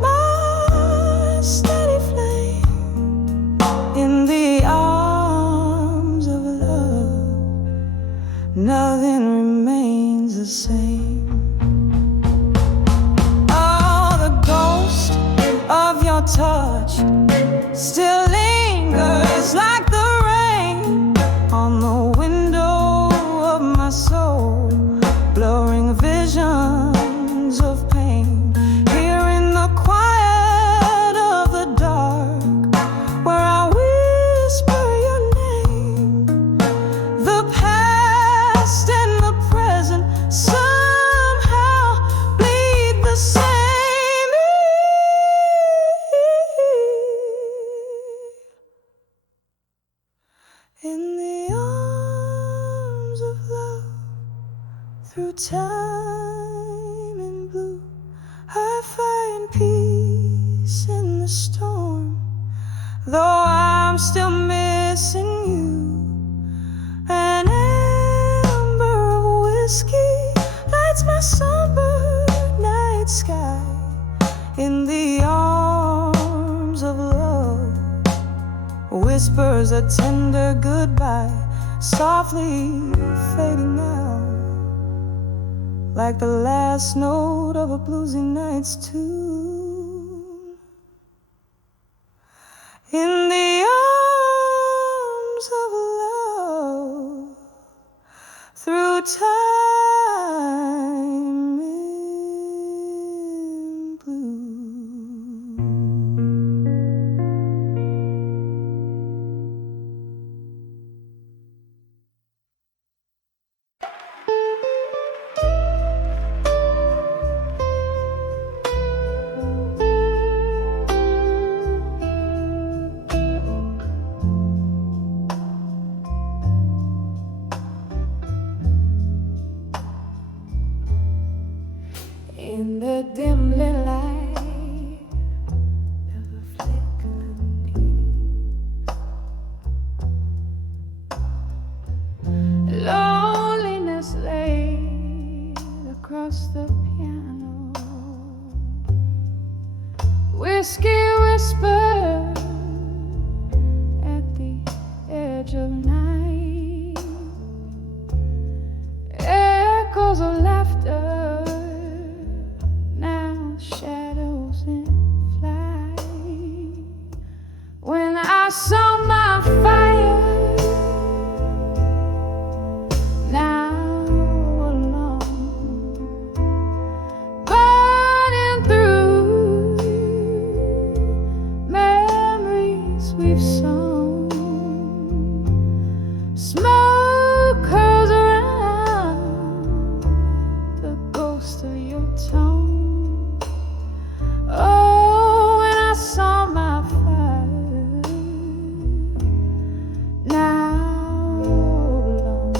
my steady flame. In the arms of love, nothing remains the same. Oh, the ghost of your touch still lingers like the rain on the window of my soul, blurring visions of pain. Here in the quiet of the dark, where I whisper your name, the past and the present somehow bleed the same. In the arms of love, through time and blue, I find peace in the storm, though I'm still missing you. An amber of whiskey lights my sunburned night sky. In the arms of love, whispers a tender goodbye, softly fading out, like the last note of a bluesy night's tune. In the arms of love, through time and blue. In the dim lit light of a flickering dew, loneliness laid across the piano, whiskey whispered at the edge of night, echoes of laughter, shadows in flight. When I saw my fire, now alone, burning through memories we've sown. Smoke curls around the ghost of your tone. Oh, when I saw my fire, now alone,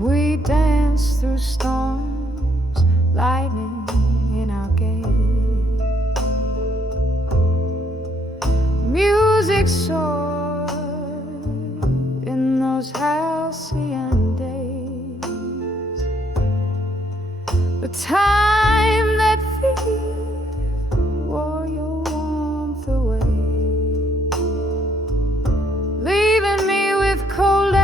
we danced through storms, lightning in our gate. Music soared in those halcyon days. The time that fever wore your warmth away, leaving me with cold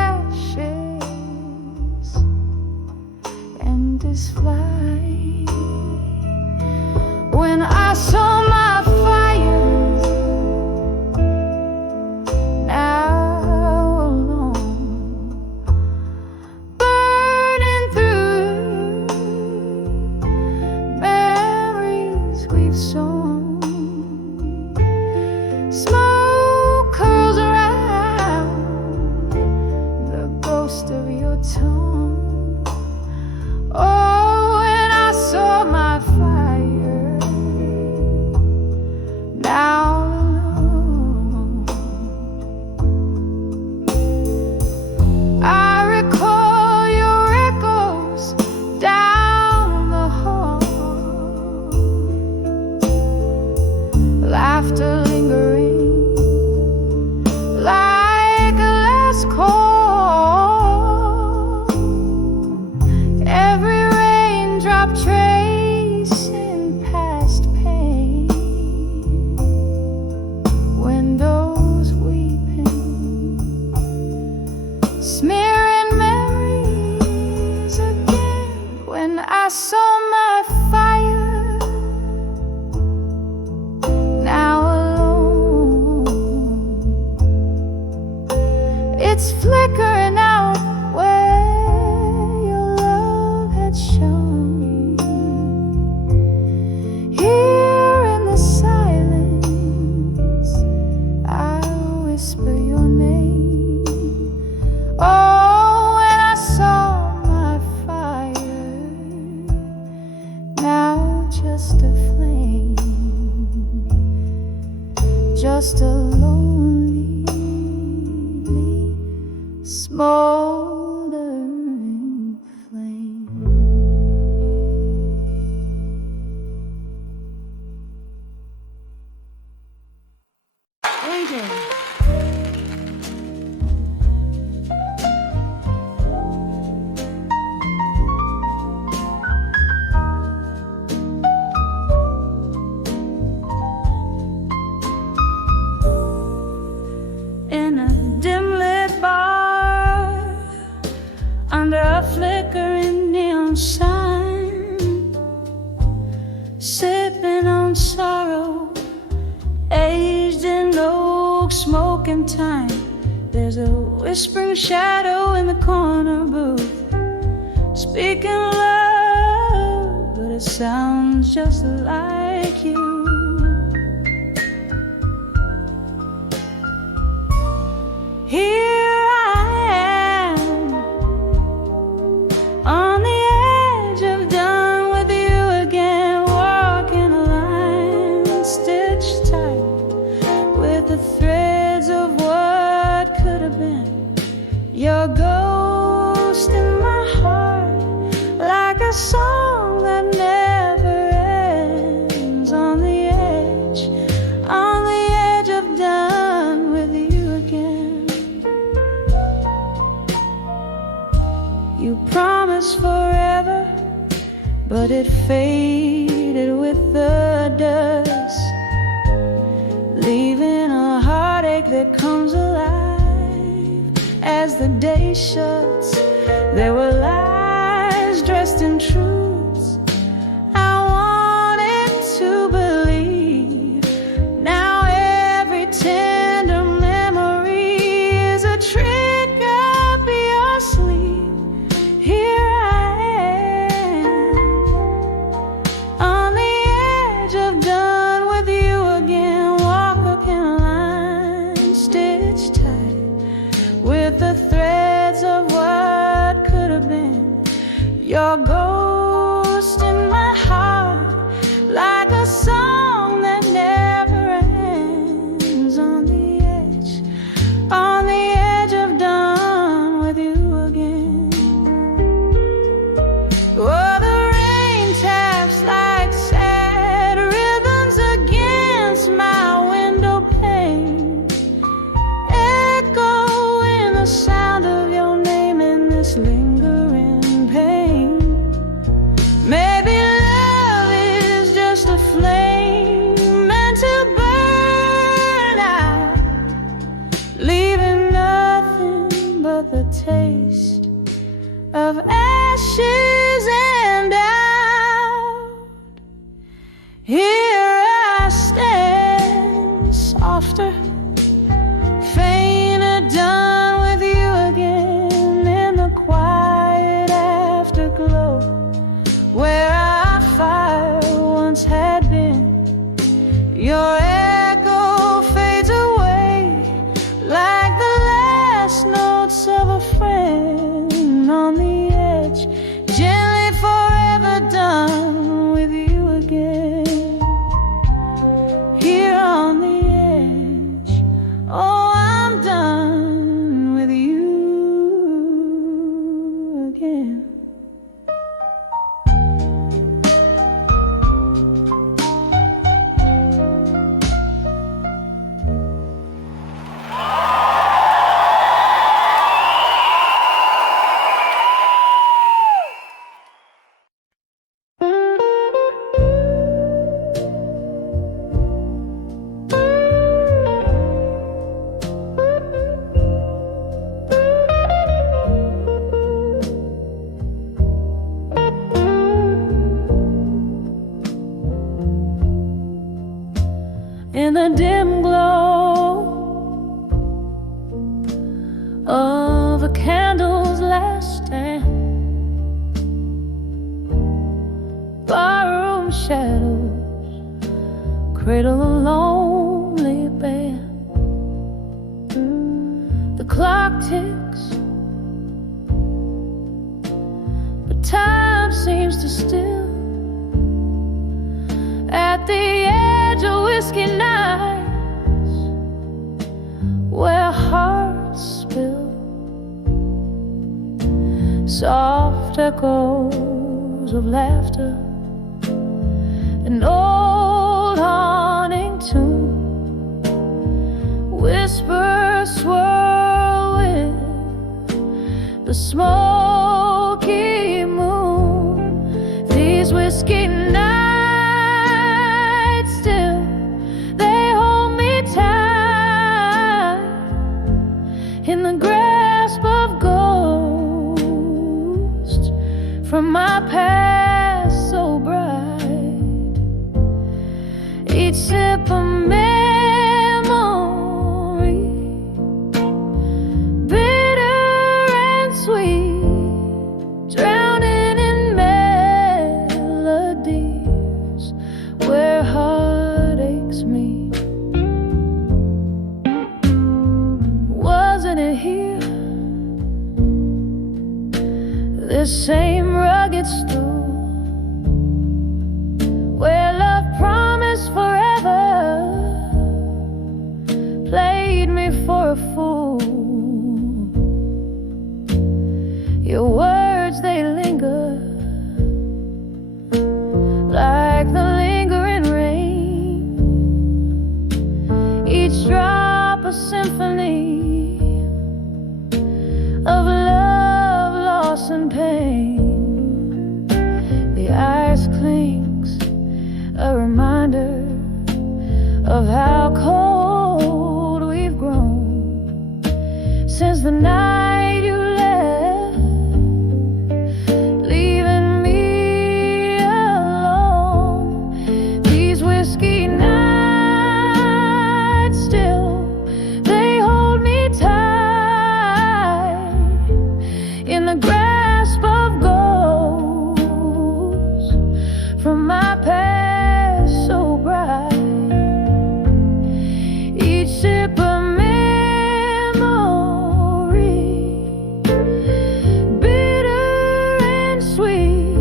it's flickering out where your love had shone. Here in the silence, I whisper your name. Oh, when I saw my fire, now just a flame, just a lonely, smoldering flame. Waiting. In a dim-lit bar, under a flickering neon sign, sipping on sorrow, aged in oak, smoking time. There's a whispering shadow in the corner booth, speaking love, but it sounds just like you. Here I am, on the edge of done with you again, walking a line stitched tight with the threads of what could have been. Your ghost in my heart, like a song that never ends, on the edge of done with you again. You promised forever, but it faded with the dust, leaving a heartache that comes alive as the day shuts. There were lies dressed in truths I wanted to believe. Now every tender memory is a trick up your sleeve. Here I am, on the edge of done with you again, walking a line stitched tight with the threads of what could have been. Your ghost in my heart, like a song that never ends, on the edge of done with you again. Oh, the rain taps like sad ribbons against my window pane, echoing the sound of your name in this lingering pain. Maybe love is just a flame meant to burn out, leaving nothing but the taste of ashes and doubt. Here I stand, softer, fainter, done with you again, in the quiet afterglow where our fire once had been. Your echo fades away like the last notes of a friend, on the edge, stand. Barroom shadows cradle a lonely band. The clock ticks, but time seems to still. At the edge of whiskey nights, where hearts spill, soft echoes of laughter, an old haunting tune, whispers swirl with the smoky moon. These whiskey nights still, they hold me tight in the grasp of ghosts from my past so bright. Each sip of memory, bitter and sweet, drowning in melodies where heartaches meet. Wasn't it here, this same rugged stool, where love promised forever played me for a fool? Your words, they linger like the lingering rain, each drop a symphony of love, loss and pain. The ice clings, a reminder of how cold we've grown since the night you left, leaving me alone. These whiskey nights still, they hold me tight in the grasp of ghosts from my past so bright. Each sip of memory, bitter and sweet,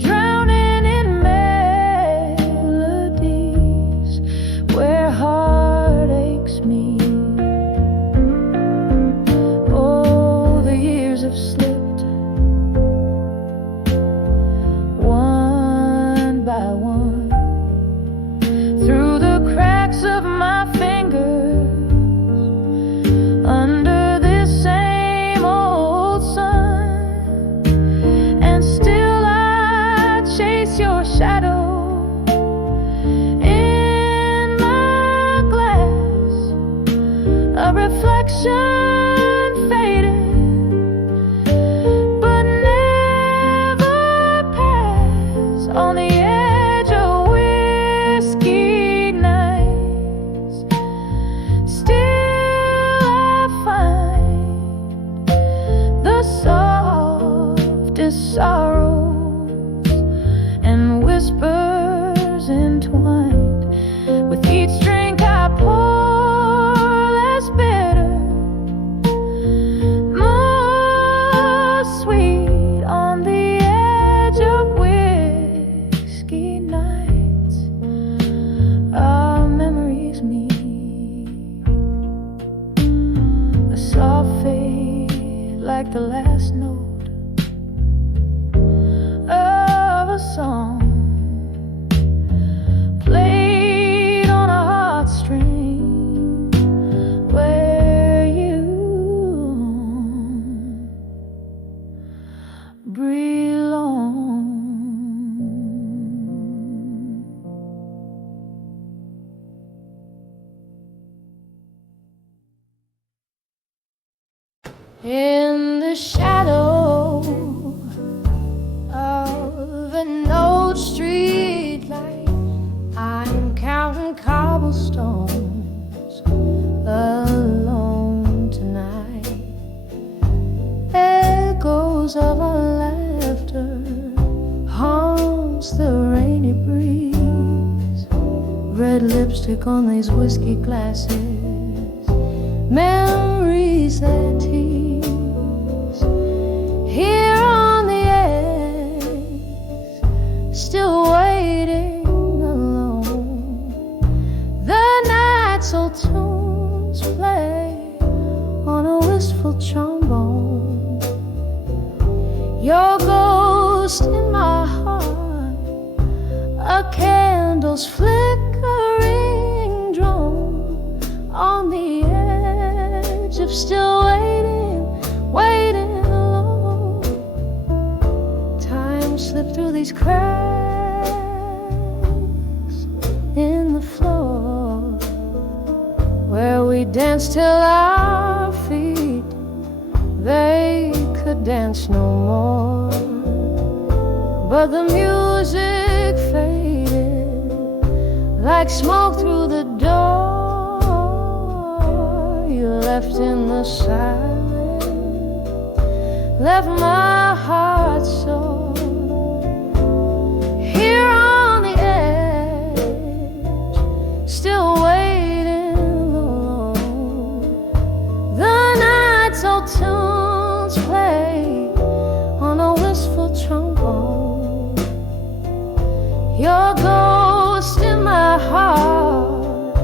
drowning in melodies where heartaches meet. Oh, the years have slipped one by one through the cracks of my fingers, under this same old sun, and still I chase your shadow in my glass, a reflection faded but never pass on the edge of whiskey nights. Still I find the softest sorrows and whispers entwined. With each drink I pour, less bitter, more sweet on the edge of whiskey nights. Our memories meet, a soft fade like the last note of a song played on a heartstring where you belong. In the shadow of an old street light, I'm counting cobblestones alone tonight. echoes of our laughter haunts the rainy breeze. Red lipstick on these whiskey glasses, memories that tease. Here on the edge, still waiting alone. The night's old tunes play on a wistful trombone. Your ghost in my heart, a candle's flickering drone on the edge of still waiting, waiting alone. Time slipped through these cracks in the floor where we danced till our feet they could dance no more. But the music faded like smoke through the door. You left in the silence, left my heart sore. Here on the edge, still waiting alone. The night's old tunes play on a wistful trombone. Your ghost in my heart,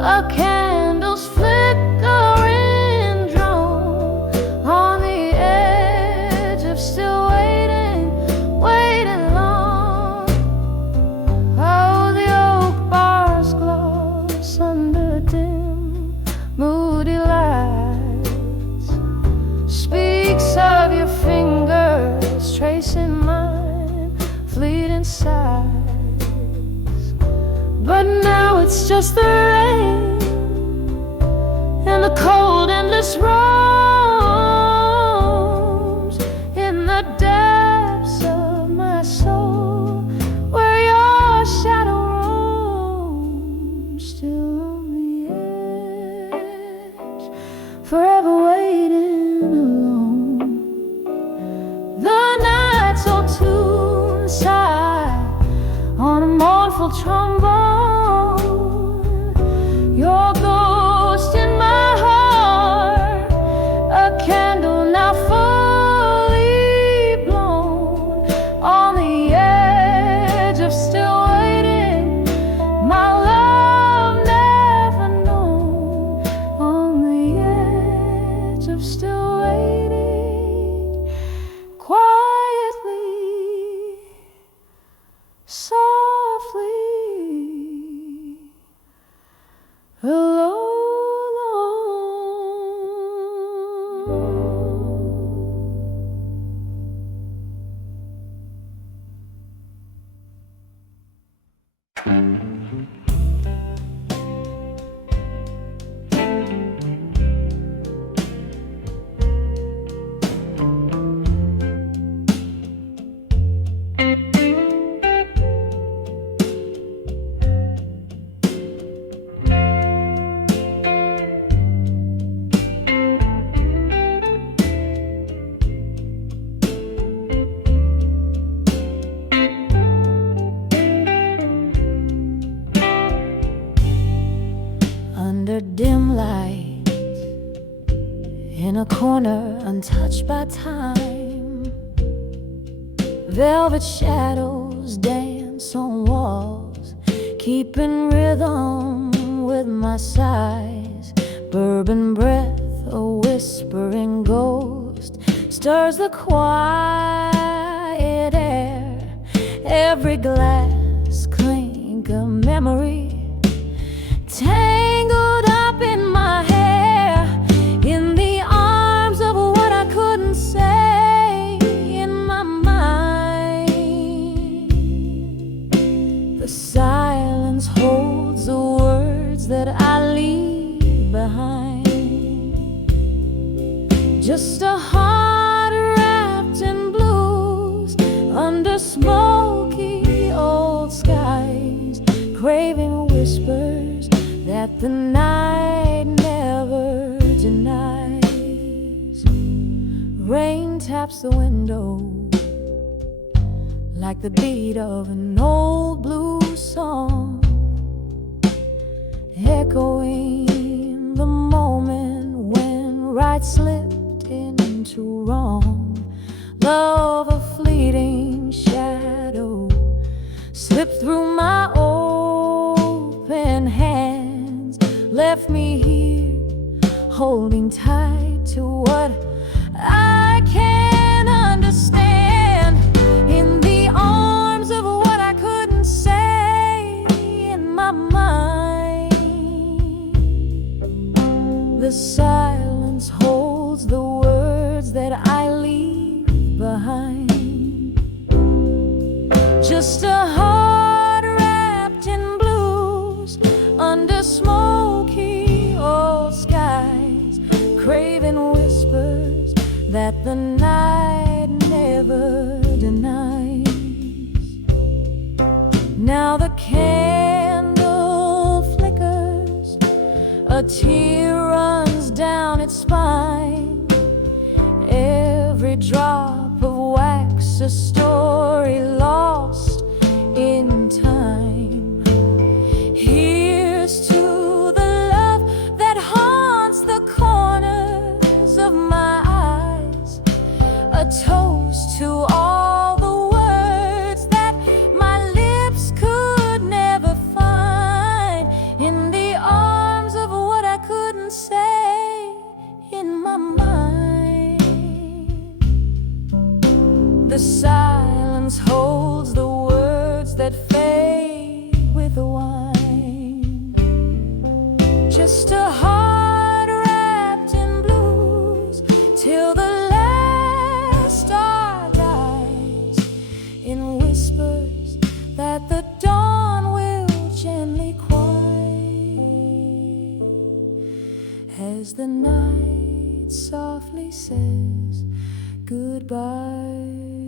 a candle's flickering drone on the edge of still waiting, waiting long. Oh, the oak bars gloss under dim, moody lights speaks of your fingers tracing mine, fleeting sighs. But now it's just the rain and the cold endless roams in the depths of my soul, where your shadow roams, still on the edge, forever waiting alone. The night's old tune sigh on a mournful trombone. Your ghost in my heart, a candle now fully blown on the edge of still waiting, my love never known. On the edge of still waiting, quietly, softly, alone. Under dim light, in a corner untouched by time, velvet shadows dance on walls, keeping rhythm with my sighs. Bourbon breath, a whispering ghost, stirs the quiet air. Every glass clink a memory, tangled up in my hair, in the arms of what I couldn't say in my mind. The silence holds the words that I leave behind. Just a heart wrapped in blues under smoky old skies, craving whispers that the night never denies. Rain taps the window like the beat of an old blues song, echoing the moment when right slipped into wrong. Love, a fleeting shadow, slipped through my open hands, left me here holding tight to what I can't understand, in the arms of what I couldn't say in my mind. The silence holds the words that I leave behind, just a heart wrapped in blues under smoky old skies, craving whispers that the night never denies. Now the candle flickers, a tear runs down its spine, every drop of wax a story lost in time. Here's to the love that haunts the corners of my eyes, a toast to all the words that my lips could never find, in the arms of what I couldn't say in my mind. The silence holds the words that fade with the wine, just a heart wrapped in blues till the last star dies, in whispers that the dawn will gently quiet, as the night softly says goodbye.